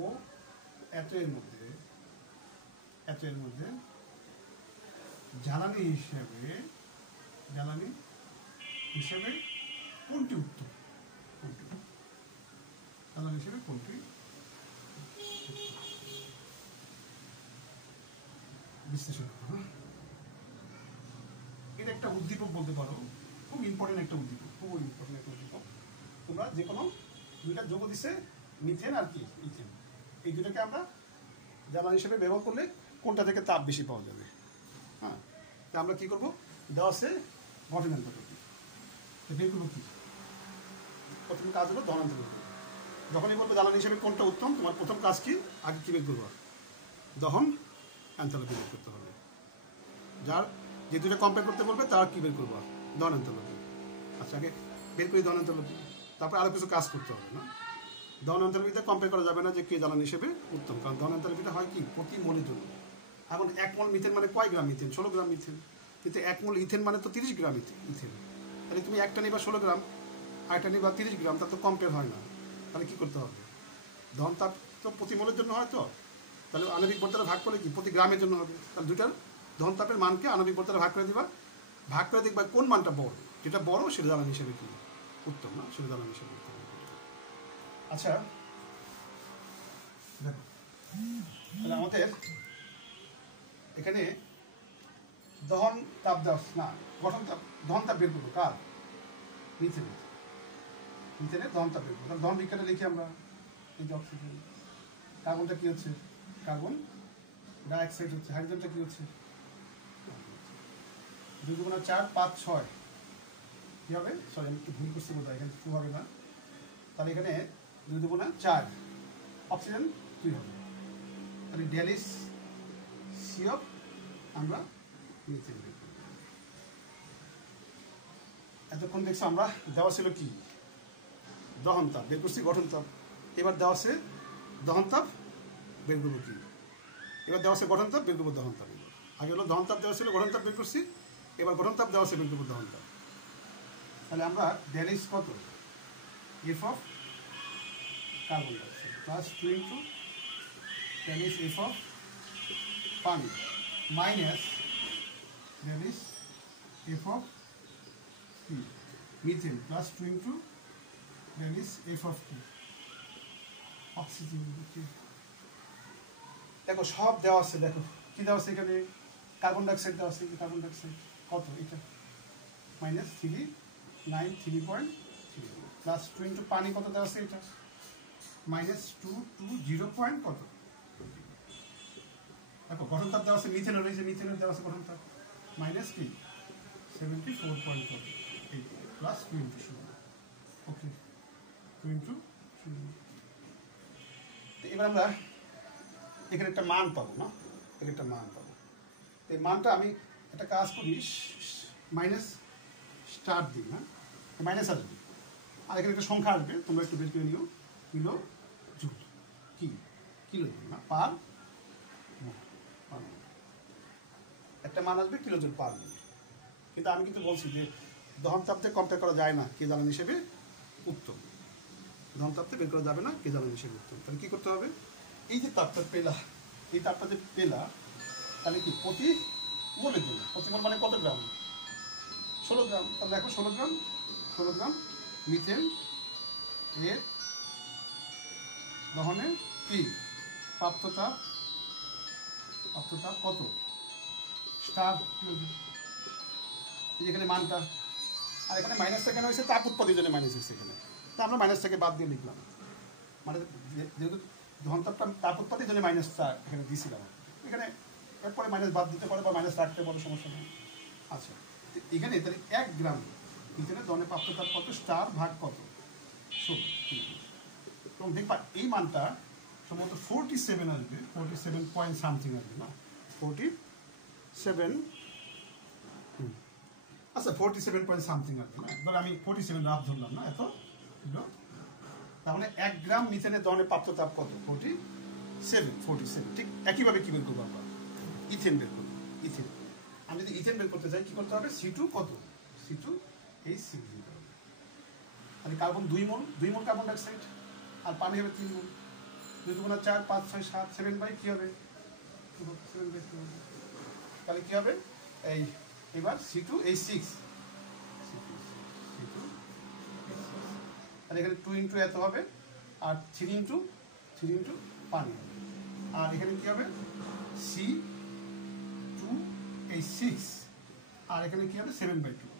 ও এত এর মধ্যে জ্বালানি হিসেবে কোনটি উত্তম, বিশ্লেষণ করো। এটা একটা উদ্দীপক বলতে পারো, খুব ইম্পর্টেন্ট একটা উদ্দীপক। তোমরা যে কোনো দুইটা যোগ দিছে, মিথেন আর কি ইথেন, এই দুটাকে আমরা জ্বালানি হিসেবে ব্যবহার করলে কোনটা থেকে তাপ বেশি পাওয়া যাবে। হ্যাঁ, তা আমরা কি করবো, দেওয়া আছে গঠন এনথালপি, বের করবো কি, প্রথম কাজ হলো দহন এনথালপি। যখনই বলবো জ্বালানি হিসেবে কোনটা উত্তম, তোমার প্রথম কাজ কি, আগে কি বের করবো, দহন এনথালপি বের করতে হবে। যার যে দুটো কম্পেয়ার করতে বলবে তার কি বের করবো, দহন এনথালপি। আচ্ছা, আগে বের করি দহন এনথালপি, তারপর আরো কিছু কাজ করতে হবে না। দহন এনথালপিতে কম্পেয়ার করা যাবে না যে কে জ্বালানি হিসেবে উত্তম, কারণ দহন এনথালপিটা হয় কি প্রতি মোলের জন্য। এখন 1 মোল মিথেন মানে কয় গ্রাম মিথেন, 16 গ্রাম মিথেন, কিন্তু 1 মোল ইথেন মানে তো 30 গ্রাম ইথেন। তাহলে তুমি একটা নিবা 16 গ্রাম, আরেকটা নিবা 30 গ্রাম, তার তো কম্পেয়ার হয় না। তাহলে কি করতে হবে, দহন তাপ তো প্রতি মোলের জন্য হয়, তো তাহলে আণবিক ভর ভাগ করলে কি প্রতি গ্রামের জন্য হবে। তাহলে দুইটার দহন তাপের মানকে আণবিক ভর ভাগ করে দিবা, ভাগ করে দেখবা কোন মানটা বড়, যেটা বড় সেটা জ্বালানি হিসেবে কি উত্তম, না সেটা জ্বালানি হিসেবে উত্তম। আচ্ছা দেখো, তাহলে আমাদের এখানে দহন তাপ না দহন তাপ বের করবো কার, মিথেনের দহন তাপ বের করবো। দহন বিজ্ঞানে লিখি আমরা, এই যে অক্সিজেন, কার্বনটা কি হচ্ছে কার্বন ডাইঅক্সাইড হচ্ছে, হাইড্রোজেনটা কি হচ্ছে 2 × 4 5 6 কি হবে, সরি আমি একটু ভুল করছি বলতে, এখানে 2 হবে না, তাহলে এখানে 2 × 4 অক্সিজেন 2 হবে, তাহলে ডেলিস সিওপ আমরা মিথেন বের করব। এতক্ষণ দেখছো আমরা দেওয়া ছিল কি দহন তাপ বের করছি, গঠন তাপ। এবার দেওয়া আছে দহন তাপ বের করবো কি, এবার দেওয়া আছে গঠন তাপ বের করবো দহন তাপ। আগে হলো দহন তাপ দেওয়া ছিল, গঠন তাপ বের করছি, এবার গঠন তাপ দেওয়া আছে বের করবো দহন তাপ। তাহলে আমরা ডেলিস কত, F of carbon dioxide plus 2 × ডেলিস এফ অফ পানি মাইনাস ডেলিস এফ অফ মিথেন প্লাস 2 × ডেলিস এফ অফ অক্সিজেন। দেখো সব দেওয়া আছে, দেখো কি দেওয়া আছে এখানে, কার্বন ডাইঅক্সাইড দেওয়া আছে, কার্বন ডাইঅক্সাইড কত এটা -393.3 প্লাস 2 × পানি কত দেওয়া আছে এটা -220 পয়েন্ট কত। দেখো গঠন তাপ দেওয়া আছে মিথেনের, রয়েছে মিথেনের দেওয়া আছে গঠন তাপ -74.8 প্লাস 2 × 0, ওকে 2 × 0। এবার আমরা এখানে একটা মান পাবো না, এর একটা মান পাবো। এই মানটা আমি একটা কাজ করি, মাইনাস স্টার দিই, না মাইনাস আসবে, আর এখানে একটা সংখ্যা আসবে, তোমরা একটু বের করে নিও, কিলো জুল, কিলো জুল না পার মোল, একটা মান আসবে কিলো জুল পার মোল। কিন্তু আমি কিন্তু বলছি যে দহন তাপতে কম্পেয়ার করা যায় না কে জ্বালানি হিসেবে উত্তম, দহন তাপতে বের করা যাবে না কে জ্বালানি হিসেবে উত্তম। তাহলে কী করতে হবে, এই যে তাপটা পেলা, এই তাপটা যে পেলা, তাহলে কি প্রতি মোলের জন্য, প্রতি মোল মানে কত গ্রাম, 16 গ্রাম। তাহলে দেখো 16 গ্রাম মিথেন এর দহনে কি প্রাপ্ত তাপ কত, স্টার কিলোজুল, এখানে মানটা, আর এখানে মাইনাসটা কেন হয়েছে, তাপ উৎপাদনের জন্য মাইনাস হয়েছে এখানে, তা আমরা মাইনাসটাকে বাদ দিয়ে লিখলাম, মানে যেহেতু দহন তাপটা তাপ উৎপাদনের জন্য মাইনাসটা এখানে দিয়েছিলাম, এখানে এরপরে মাইনাস বাদ দিতে পারে বা মাইনাস রাখতে পারে, সমস্যা নেই। আচ্ছা, এখানে তাহলে 1 গ্রাম মিথেনের দহনে প্রাপ্ত তাপ কত, স্টার ভাগ কত, 16, এবং দেখবা এই মানটা সম্ভবত 47 আসবে, 47 পয়েন্ট সামথিং আসবে না, 47, আচ্ছা 47 পয়েন্ট সামথিং আসবে না, এবার আমি 47 রাফ ধরলাম না, এত কিলো, তার মানে 1 গ্রাম মিথেনের দহনে প্রাপ্ত তাপ কত, 47। ঠিক একইভাবে কী বের করবো আমরা, ইথেন বের করবো, ইথেন। আমি যদি ইথেন বের করতে চাই কী করতে হবে, C2 কত, C2 এই C2, তাহলে কার্বন 2 মোল কার্বন ডাইঅক্সাইড, আর পানি হবে 3 মোল, 2 × 4 5 6 7 7 বাই কী হবে 7/2, তাহলে কী হবে, এই এবার C2 এই 6, তাহলে এখানে 2 × এত হবে, আর 3 × পানি হবে, আর এখানে কী হবে C2 এই 6, আর এখানে কী হবে 7/2,